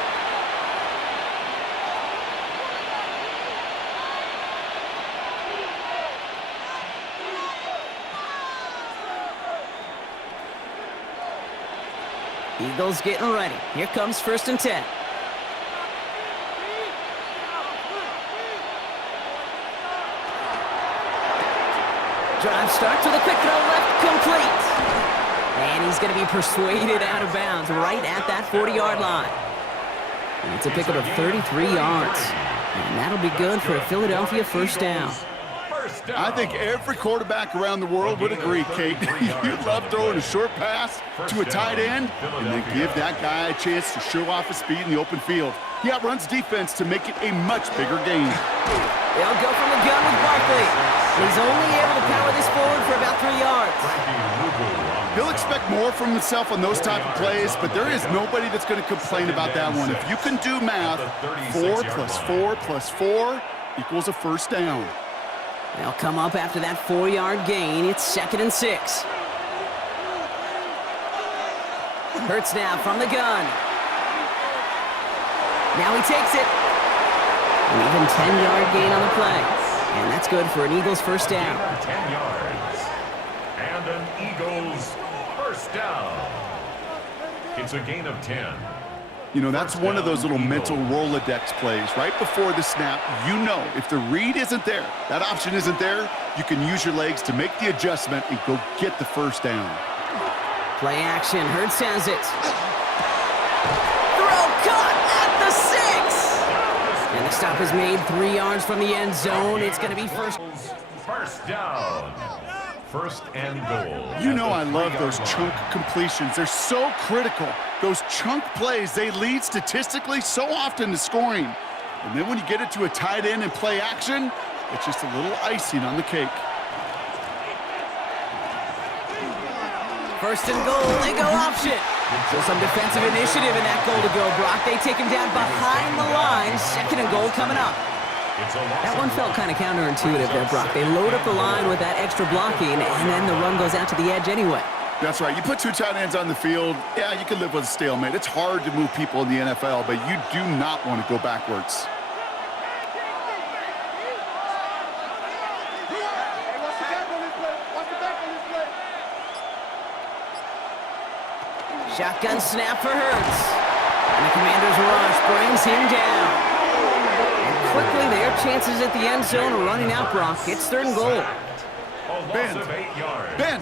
Eagles getting ready. Here comes 1st and 10. Drive starts with a quick throw left, complete. And he's going to be persuaded out of bounds right at that 40-yard line. And it's a pickup of 33 yards. And that'll be good for a Philadelphia 1st down. I think every quarterback around the world would agree, Kate. You love throwing a short pass to a tight end and then give that guy a chance to show off his speed in the open field. He outruns defense to make it a much bigger game. They'll go from the gun with Barkley. He's only able to power this forward for about 3 yards. He'll expect more from himself on those type of plays, but there is nobody that's going to complain about that one. If you can do math, 4 plus 4 plus 4 equals a 1st down. They'll come up after that 4-yard gain. It's 2nd and 6. Hurts now from the gun. Now he takes it. An even 10-yard gain on the play. And that's good for an Eagles 1st down. 10 yards. And an Eagles 1st down. It's a gain of 10. You know, that's one of those little mental Rolodex plays. Right before the snap, you know if the read isn't there, that option isn't there, you can use your legs to make the adjustment and go get the 1st down. Play action. Hurts has it. Throw caught at the 6. And the stop is made 3 yards from the end zone. It's going to be first down. 1st and goal. You know I love those chunk completions. They're so critical. Those chunk plays, they lead statistically so often to scoring. And then when you get it to a tight end and play action, it's just a little icing on the cake. 1st and goal, they go option. So some defensive initiative in that goal to go, Brock. They take him down behind the line. 2nd and goal coming up. That one felt kind of counterintuitive there, Brock. They load up the line with that extra blocking, and then the run goes out to the edge anyway. That's right. You put 2 tight ends on the field, yeah, you can live with a stalemate. It's hard to move people in the NFL, but you do not want to go backwards. Shotgun snap for Hurts. And the Commander's rush brings him down. And quickly, their chances at the end zone are running out, Brock. It's 3rd and goal. A loss of 8 yards. Ben,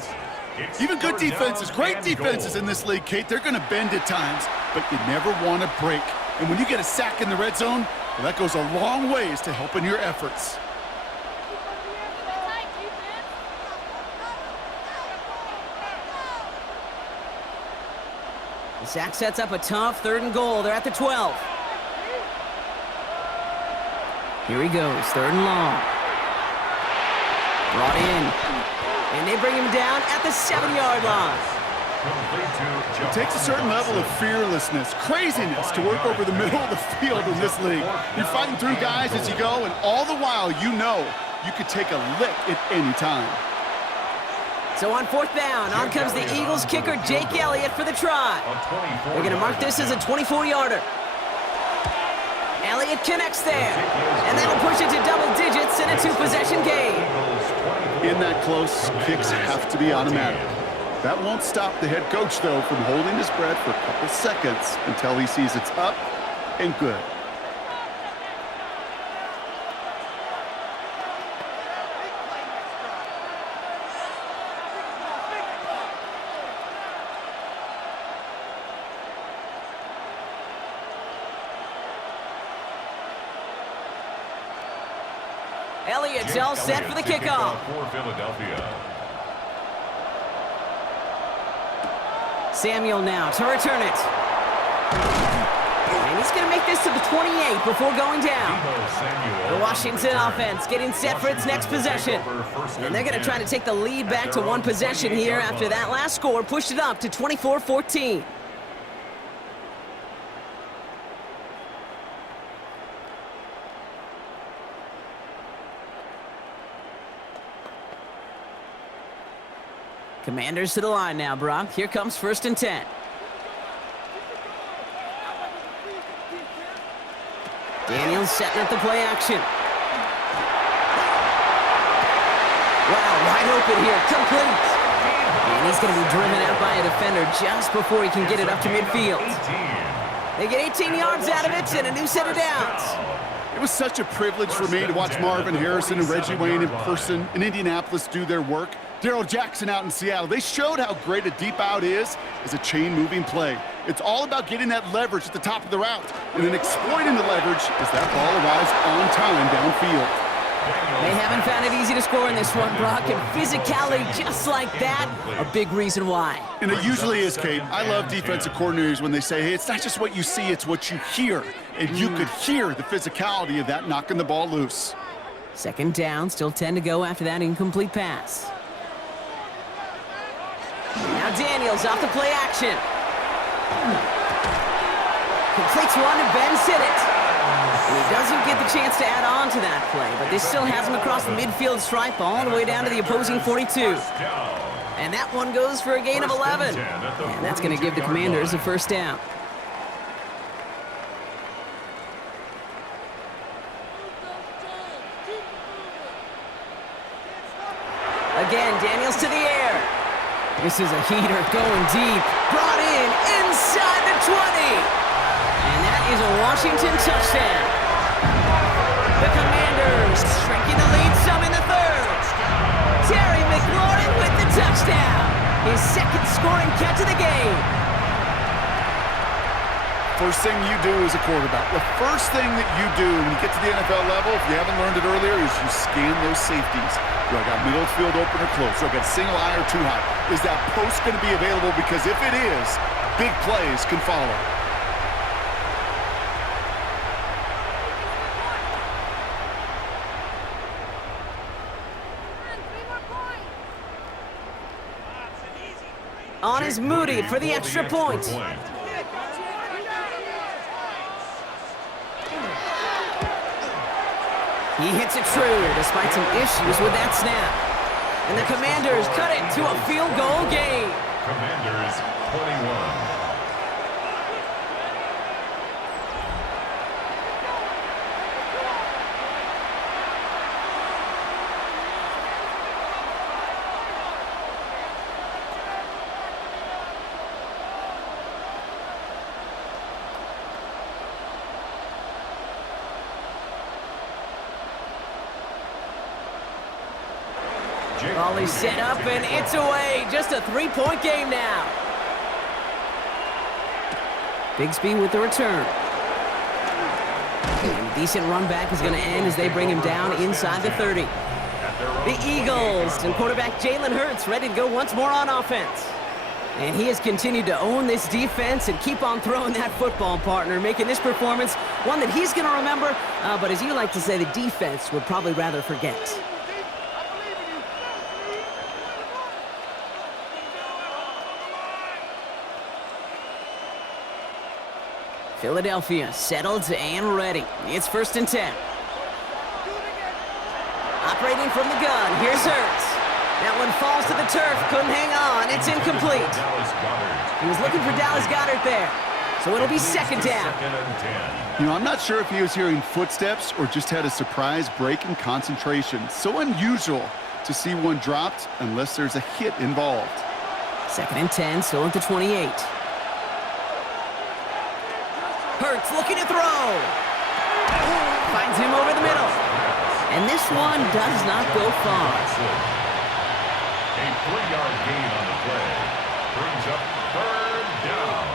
It's even good 3rd defenses, down great and defenses goal. in this league, Kate, they're going to bend at times, but you never want to break. And when you get a sack in the red zone, well, that goes a long ways to helping your efforts. Zach sets up a tough 3rd and goal. They're at the 12. Here he goes, 3rd and long. Brought in. And they bring him down at the 7-yard line. It takes a certain level of fearlessness, craziness to work over the middle of the field in this league. You're fighting through guys as you go, and all the while you know you could take a lick at any time. So on 4th down, on comes the Eagles kicker, Jake Elliott, for the try. They're going to mark this as a 24-yarder. Elliott connects there, and that'll push it to double digits in a 2-possession game. In that close, kicks have to be automatic. That won't stop the head coach, though, from holding his breath for a couple seconds until he sees it's up and good. Elliott's all set for the kickoff. For Philadelphia. Samuel now to return it. And he's going to make this to the 28 before going down. The Washington offense getting set for its next possession. And they're going to try to take the lead back to 1 possession here after that last score pushed it up to 24-14. Commanders to the line now, Brock. Here comes 1st and 10. Daniels setting up the play action. Wow, wide open here, complete. And he's going to be driven out by a defender just before he can get it up to midfield. They get 18 yards out of it and a new set of downs. It was such a privilege for me to watch Marvin Harrison and Reggie Wayne in person in Indianapolis do their work. Darrell Jackson out in Seattle. They showed how great a deep out is as a chain-moving play. It's all about getting that leverage at the top of the route and then exploiting the leverage as that ball arrives on time downfield. They haven't found it easy to score in this one, Brock, and physicality just like that, a big reason why. And it usually is, Kate. I love defensive coordinators when they say, hey, it's not just what you see, it's what you hear. And you could hear the physicality of that knocking the ball loose. 2nd down, still 10 to go after that incomplete pass. Now Daniels off the play action. Completes one to Ben Sinnott. And he doesn't get the chance to add on to that play, but this still has him across the midfield stripe all the way down to the opposing 42. And that one goes for a gain of 11. And that's going to give the Commanders a 1st down. Again, Daniels to the air. This is a heater going deep. Brought in inside the 20. And that is a Washington touchdown. The Commanders shrinking the lead some in the 3rd. Terry McLaurin with the touchdown. His 2nd scoring catch of the game. First thing you do as a quarterback, the first thing that you do when you get to the NFL level, if you haven't learned it earlier, is you scan those safeties. Do I got middle field open or close? Do I got single eye or 2 high? Is that post going to be available? Because if it is, big plays can follow. On is Moody for the extra point. He hits it true despite some issues with that snap. And the Commanders cut it to a field goal game. Commanders 21. Ball is set up, and it's away. Just a three-point game now. Bigsby with the return. And a decent run back is going to end as they bring him down inside the 30. The Eagles and quarterback Jalen Hurts ready to go once more on offense. And he has continued to own this defense and keep on throwing that football, partner, making this performance one that he's going to remember, but as you like to say, the defense would probably rather forget. Philadelphia settled and ready. It's 1st and 10. Operating from the gun, here's Hurts. That one falls to the turf, couldn't hang on, it's incomplete. He was looking for Dallas Goedert there, so it'll be 2nd down. You know, I'm not sure if he was hearing footsteps or just had a surprise break in concentration. So unusual to see one dropped unless there's a hit involved. 2nd and 10, still at the 28. Hurts looking to throw. Finds him over the middle. And this one does not go far. A 3-yard gain on the play. Brings up 3rd down.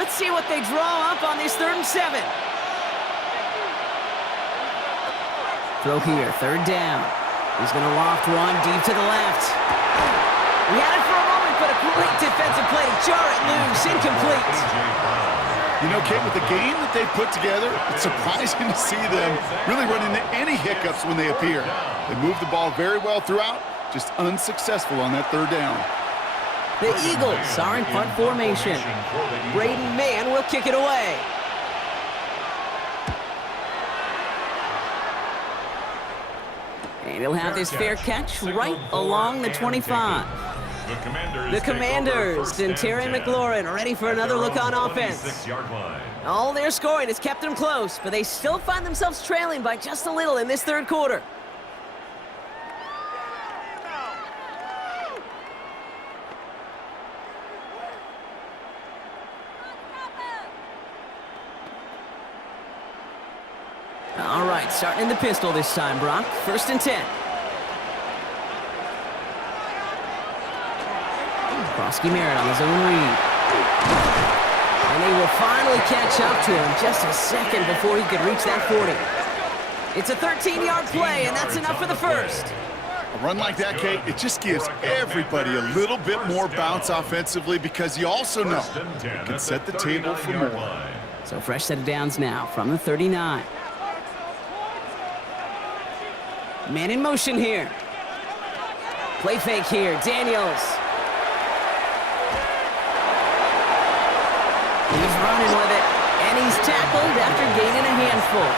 Let's see what they draw up on this 3rd and 7. Throw here, 3rd down. He's going to loft one deep to the left. He had it for a moment, but a great defensive play to jar it loose. Incomplete. You know, Kate, with the game that they put together, it's surprising to see them really run into any hiccups when they appear. They move the ball very well throughout, just unsuccessful on that 3rd down. The Eagles are in punt formation. Braden Mann will kick it away. And he'll have this fair catch right along the 25. The Commanders and Terry McLaurin ready for another look on offense. All their scoring has kept them close, but they still find themselves trailing by just a little in this 3rd quarter. All right, starting in the pistol this time, Brock. 1st and 10. Krosky Merritt on his own read. And he will finally catch up to him just a second before he could reach that 40. It's a 13-yard play, and that's enough for the 1st. A run like that, Kate, it just gives everybody a little bit more bounce offensively because you also know it can set the table for more. So fresh set of downs now from the 39. Man in motion here. Play fake here, Daniels. He's running with it, and he's tackled after gaining a handful.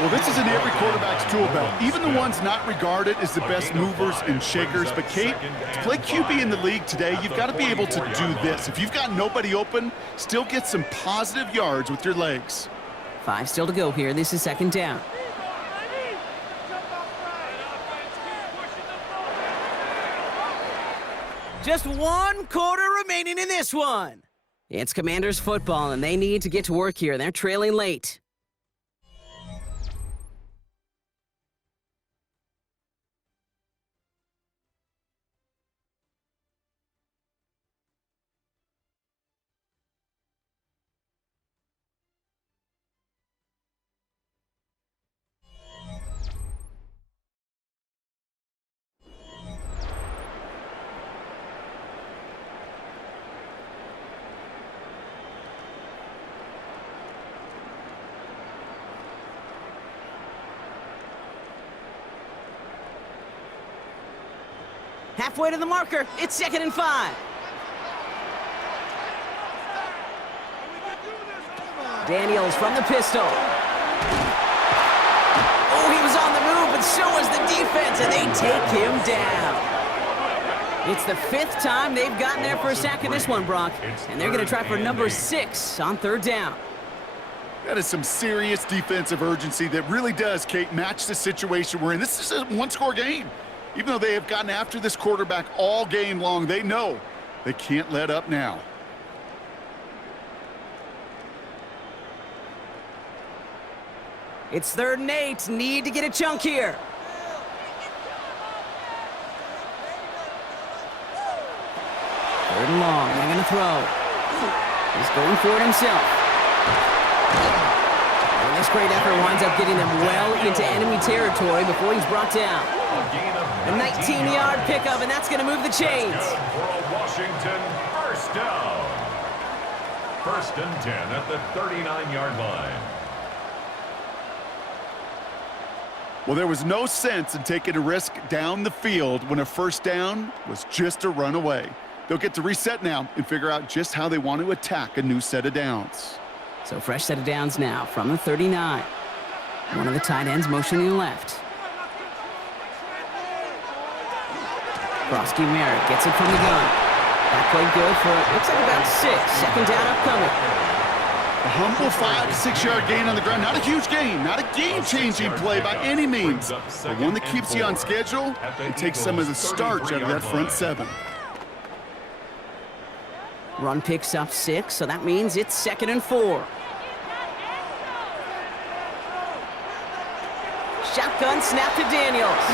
Well, this is in every quarterback's tool belt, even the ones not regarded as the best movers and shakers. But, Kate, to play QB in the league today, you've got to be able to do this. If you've got nobody open, still get some positive yards with your legs. 5 still to go here. This is 2nd down. Just 1 quarter remaining in this one. It's Commanders football, and they need to get to work here. They're trailing late. Halfway to the marker. It's 2nd and 5. Daniels from the pistol. Oh, he was on the move, but so was the defense, and they take him down. It's the 5th time they've gotten there for a sack in this one, Brock, and they're going to try for number 6 on 3rd down. That is some serious defensive urgency that really does, Kate, match the situation we're in. This is a one-score game. Even though they have gotten after this quarterback all game long, they know they can't let up now. It's 3rd and 8. Need to get a chunk here. 3rd and long. They're going to throw. He's going for it himself. And this great effort winds up getting them well into enemy territory before he's brought down. A 19-yard pickup, and that's going to move the chains. For a Washington first down. 1st and 10 at the 39-yard line. Well, there was no sense in taking a risk down the field when a first down was just a run away. They'll get to reset now and figure out just how they want to attack a new set of downs. So fresh set of downs now from the 39. One of the tight ends motioning left. Krosky Merritt gets it from the gun. That played good for, looks like about 6. 2nd down upcoming. A humble 5 to 6 yard gain on the ground. Not a huge gain, not a game-changing play by any means, but one that keeps you on schedule and takes some of the starch out of that front 7. Run picks up 6, so that means it's 2nd and 4. Shotgun snap to Daniels.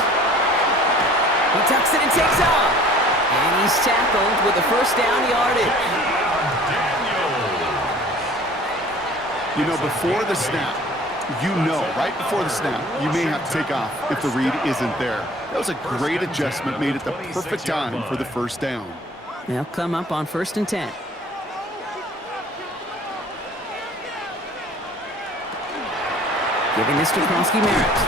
He tucks it and takes off. And he's tackled with the first down yardage. You know, before the snap, right before the snap, you may have to take off if the read isn't there. That was a great adjustment made at the perfect time for the first down. They'll come up on 1st and 10. Giving this to Krosky Merritt.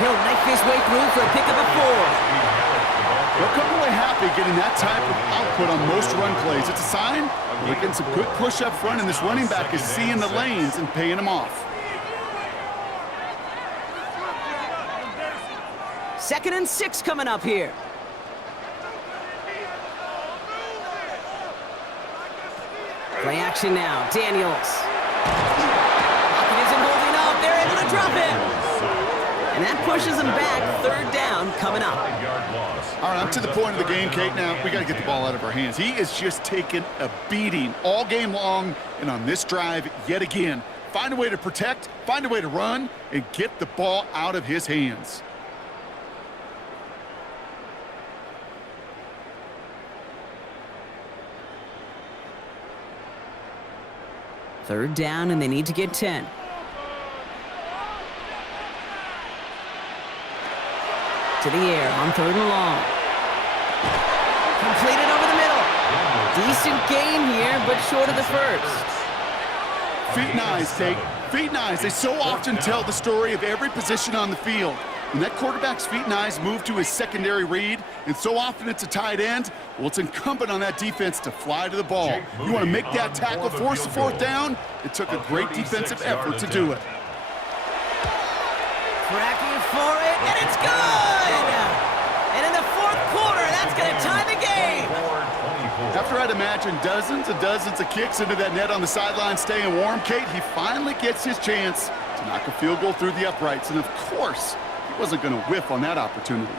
He'll knife his way through for a pickup of 4. They'll come away happy getting that type of output on most run plays. It's a sign they're getting some good push up front, and this running back is seeing the lanes and paying them off. 2nd and 6 coming up here. Play action now. Daniels. Pocket isn't holding up. They're able to drop him. And that pushes them back. 3rd down coming up. All right, I'm to the point of the game, Kate. Now, we got to get the ball out of our hands. He is just taking a beating all game long, and on this drive, yet again. Find a way to protect, find a way to run, and get the ball out of his hands. Third down, and they need to get 10. To the air on 3rd and long. Completed over the middle. Decent gain here, but short of the first. Feet and eyes, Tate. Feet and eyes. They so often tell the story of every position on the field. When that quarterback's feet and eyes move to his secondary read, and so often it's a tight end, well, it's incumbent on that defense to fly to the ball. You want to make that tackle, force the 4th down? It took a great defensive effort to do it. Cracking for it, and it's good! And in the 4th quarter, that's going to tie the game. After I'd imagine dozens and dozens of kicks into that net on the sideline staying warm, Kate, he finally gets his chance to knock a field goal through the uprights. And of course, he wasn't going to whiff on that opportunity.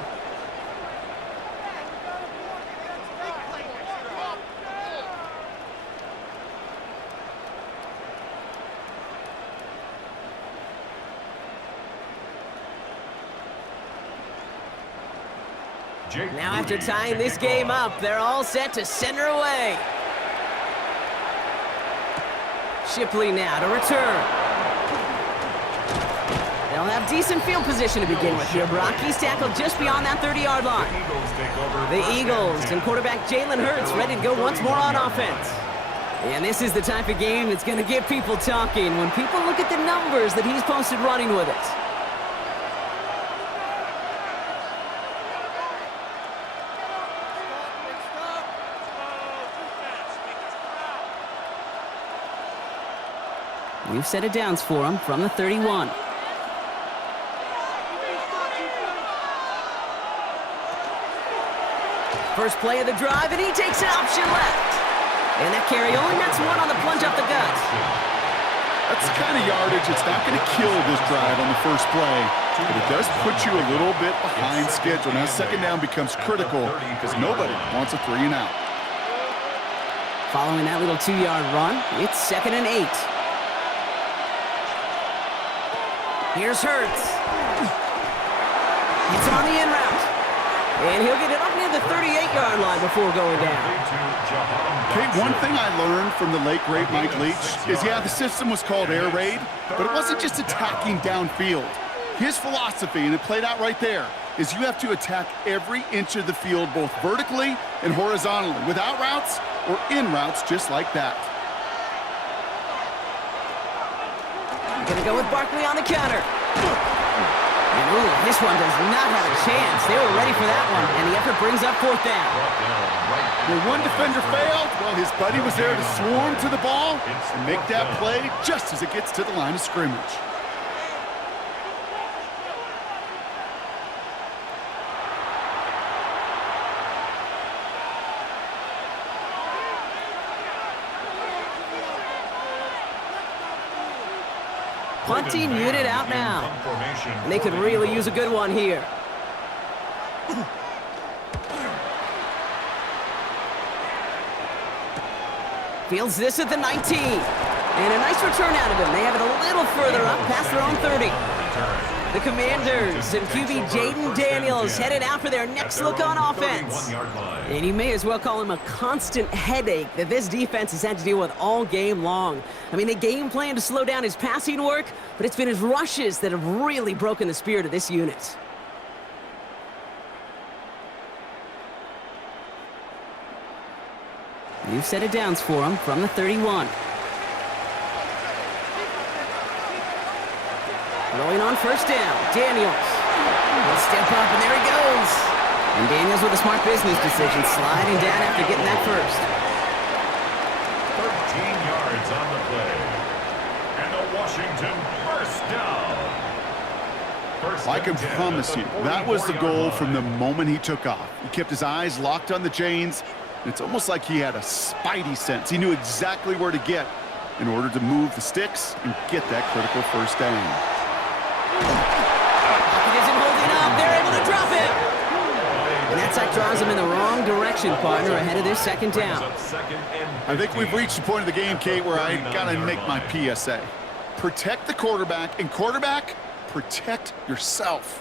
Now after tying this game up, they're all set to send her away. Shipley now to return. They'll have decent field position to begin with here, Brock. He's tackled just beyond that 30-yard line. The Eagles and quarterback Jalen Hurts ready to go once more on offense. And this is the type of game that's going to get people talking when people look at the numbers that he's posted running with it. We've set it downs for him from the 31. First play of the drive, and he takes an option left. And that carry only nets 1 on the plunge up the gut. That's the kind of yardage it's not going to kill this drive on the first play, but it does put you a little bit behind schedule. Now 2nd down becomes critical because nobody wants a 3 and out. Following that little 2-yard run, it's 2nd and 8. Here's Hurts. Hits him on the in route. And he'll get it up near the 38-yard line before going down. Okay, one thing I learned from the late, great Mike Leach is, yeah, the system was called air raid, but it wasn't just attacking downfield. His philosophy, and it played out right there, is you have to attack every inch of the field, both vertically and horizontally, without routes or in routes just like that. Gonna go with Barkley on the counter. And ooh, this one does not have a chance. They were ready for that one, and the effort brings up 4th down. Where one defender failed, well, his buddy was there to swarm to the ball and make that play just as it gets to the line of scrimmage. Punting unit out now. And they could really use a good one here. Fields this at the 19. And a nice return out of him. They have it a little further up past their own 30. The Commanders and QB Jaden Daniels headed out for their next look on offense. And you may as well call him a constant headache that this defense has had to deal with all game long. I mean, they game plan to slow down his passing work, but it's been his rushes that have really broken the spirit of this unit. New set of downs for him from the 31. Rolling on 1st down, Daniels. He'll step up, and there he goes. And Daniels with a smart business decision, sliding down after getting that first. 13 yards on the play. And the Washington first down. I can promise you, that was the goal from the moment he took off. He kept his eyes locked on the chains. It's almost like he had a spidey sense. He knew exactly where to get in order to move the sticks and get that critical 1st down. He isn't holding up. They're able to drop him. And that sack draws him in the wrong direction, partner, ahead of their 2nd down. I think we've reached the point of the game, Kate, where I got to make my PSA. Protect the quarterback, and quarterback, protect yourself.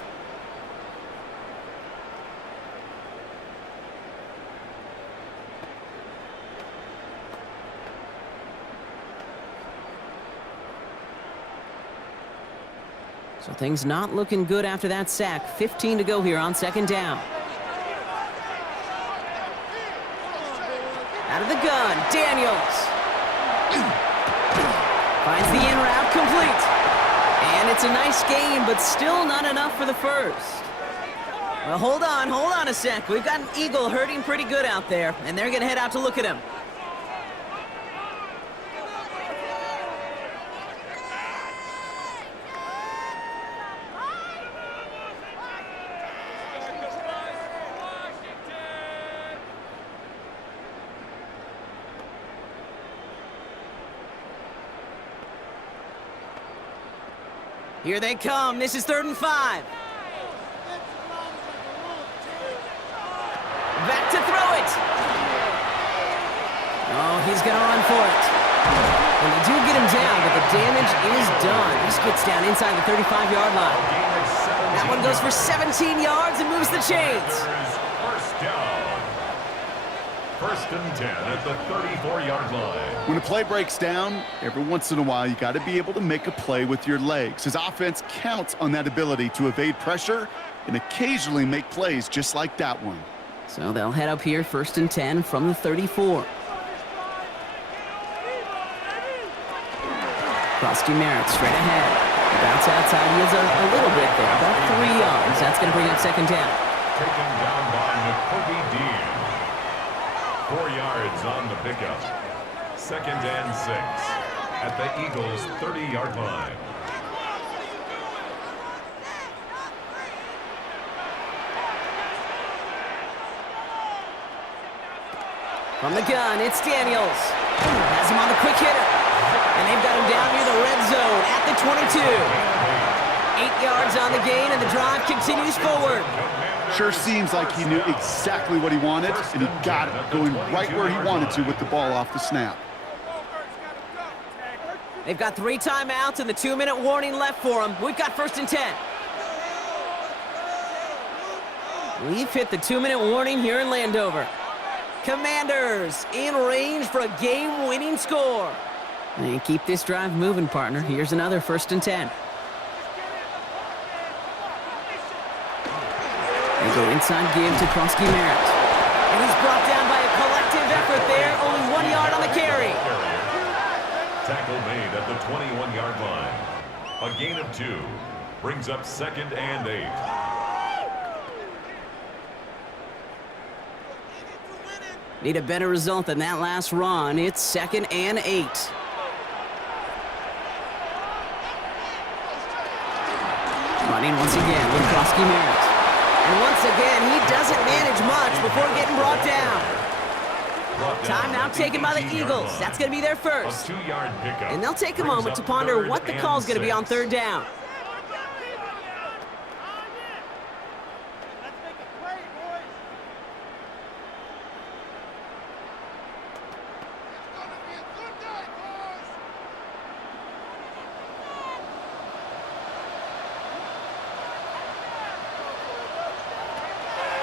So things not looking good after that sack. 15 to go here on 2nd down. Out of the gun, Daniels. Finds the in route, complete. And it's a nice gain, but still not enough for the first. Well, hold on a sec. We've got an Eagle hurting pretty good out there, and they're going to head out to look at him. Here they come. This is 3rd and 5. Back to throw it. Oh, he's going to run for it. And they do get him down, but the damage is done. This gets down inside the 35-yard line. That one goes for 17 yards and moves the chains. First down. 1st and 10 at the 34-yard line. When a play breaks down, every once in a while, you got to be able to make a play with your legs. His offense counts on that ability to evade pressure and occasionally make plays just like that one. So they'll head up here 1st and 10 from the 34. Rusty Merritt straight ahead. Bounce outside. He is a little bit there, about 3 yards. That's going to bring up 2nd down. Taken down by Nakobe Dean. 4 yards on the pickup. 2nd and 6 at the Eagles' 30-yard line. From the gun, it's Daniels. Has him on the quick hitter. And they've got him down near the red zone at the 22. 8 yards on the gain, and the drive continues forward. Sure seems like he knew exactly what he wanted, and he got it, going right where he wanted to with the ball off the snap. They've got 3 timeouts and the 2-minute warning left for them. We've got 1st and 10. We've hit the 2-minute warning here in Landover. Commanders in range for a game-winning score. And keep this drive moving, partner. Here's another 1st and 10. They go inside give to Krosky Merritt. And he's brought down by a collective effort there. Only 1 yard on the carry. Tackle made at the 21-yard line. A gain of 2 brings up 2nd and 8. Need a better result than that last run. It's 2nd and 8. Running once again with Krosky Merritt. And once again, he doesn't manage much before getting brought down. Time now taken by the Eagles. That's going to be their first. A 2-yard pickup. And they'll take a moment to ponder what the call's going to be on 3rd down.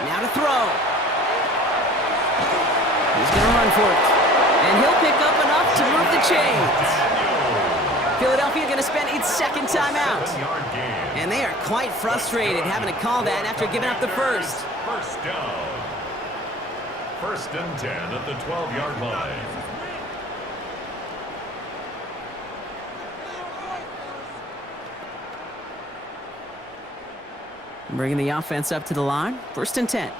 Now to throw. He's going to run for it. And he'll pick up enough to move the chains. Philadelphia going to spend its 2nd timeout. And they are quite frustrated having to call that after giving up the first. First down. 1st and 10 at the 12-yard line. Bringing the offense up to the line. 1st and 10.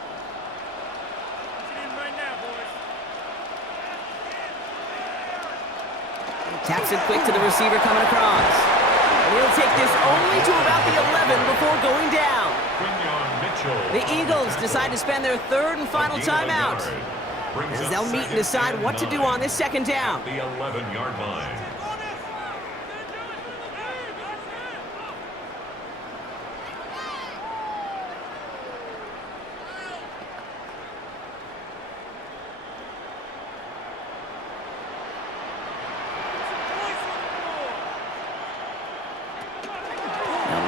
Taps it quick to the receiver coming across. And he'll take this only to about the 11 before going down. The Eagles decide to spend their 3rd and final timeout, as they'll meet and decide what to do on this 2nd down. The 11-yard line.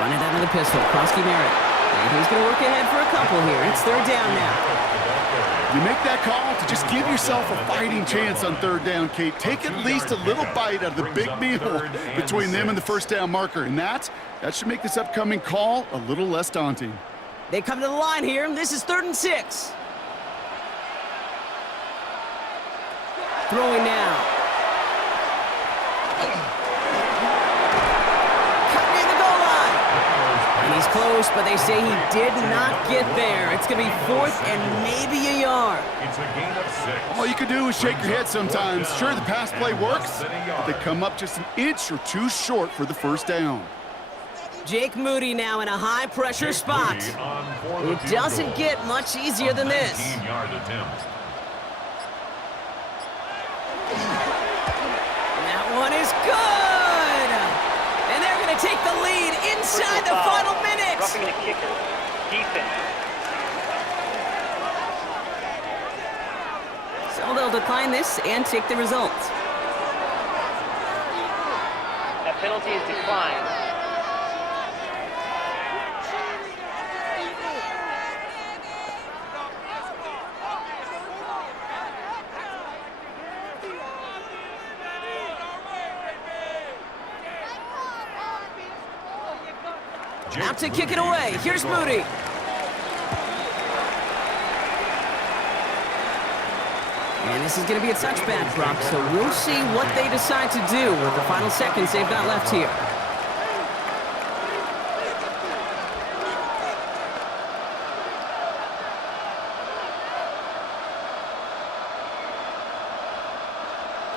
Run it out of the pistol. Krosky Merritt. And he's going to work ahead for a couple here. It's 3rd down now. You make that call to just give yourself a fighting chance on 3rd down, Kate. Take at least a little bite out of the big meal between them and the 1st down marker. And that should make this upcoming call a little less daunting. They come to the line here. This is 3rd and 6. Throwing now. He's close, but they say he did not get there. It's going to be 4th and maybe a yard. It's a gain of 6. All you can do is shake your head sometimes. Sure, the pass play works, but they come up just an inch or 2 short for the 1st down. Jake Moody now in a high-pressure spot. It doesn't get much easier than this. 19-yard attempt. That one is good! And they're going to take the lead inside the final minute. Roughing the kicker. Defense. So they'll decline this and take the result. That penalty is declined. Out to kick it away. Here's Moody. And this is going to be a touchback, Brock, so we'll see what they decide to do with the final seconds they've got left here.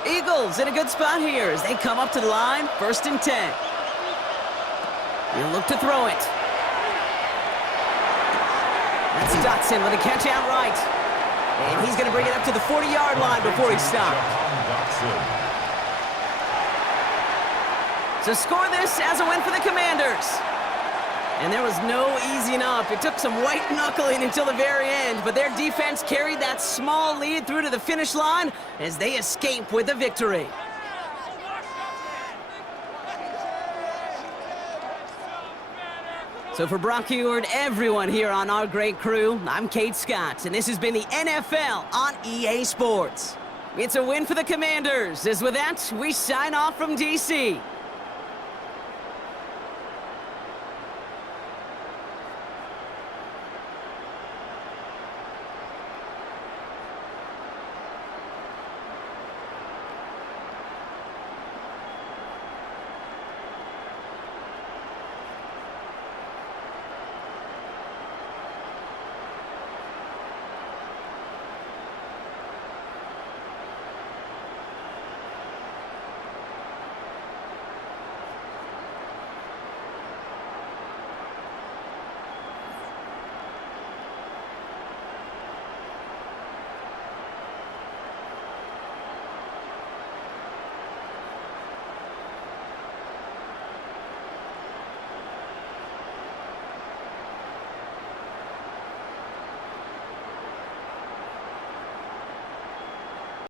Eagles in a good spot here as they come up to the line. 1st and 10. He'll look to throw it. That's Dotson with a catch outright. And he's going to bring it up to the 40-yard line before he's stopped. So score this as a win for the Commanders. And there was no easing up. It took some white knuckling until the very end, but their defense carried that small lead through to the finish line as they escape with the victory. So for Brock Eward, everyone here on our great crew, I'm Kate Scott, and this has been the NFL on EA Sports. It's a win for the Commanders, as with that, we sign off from DC.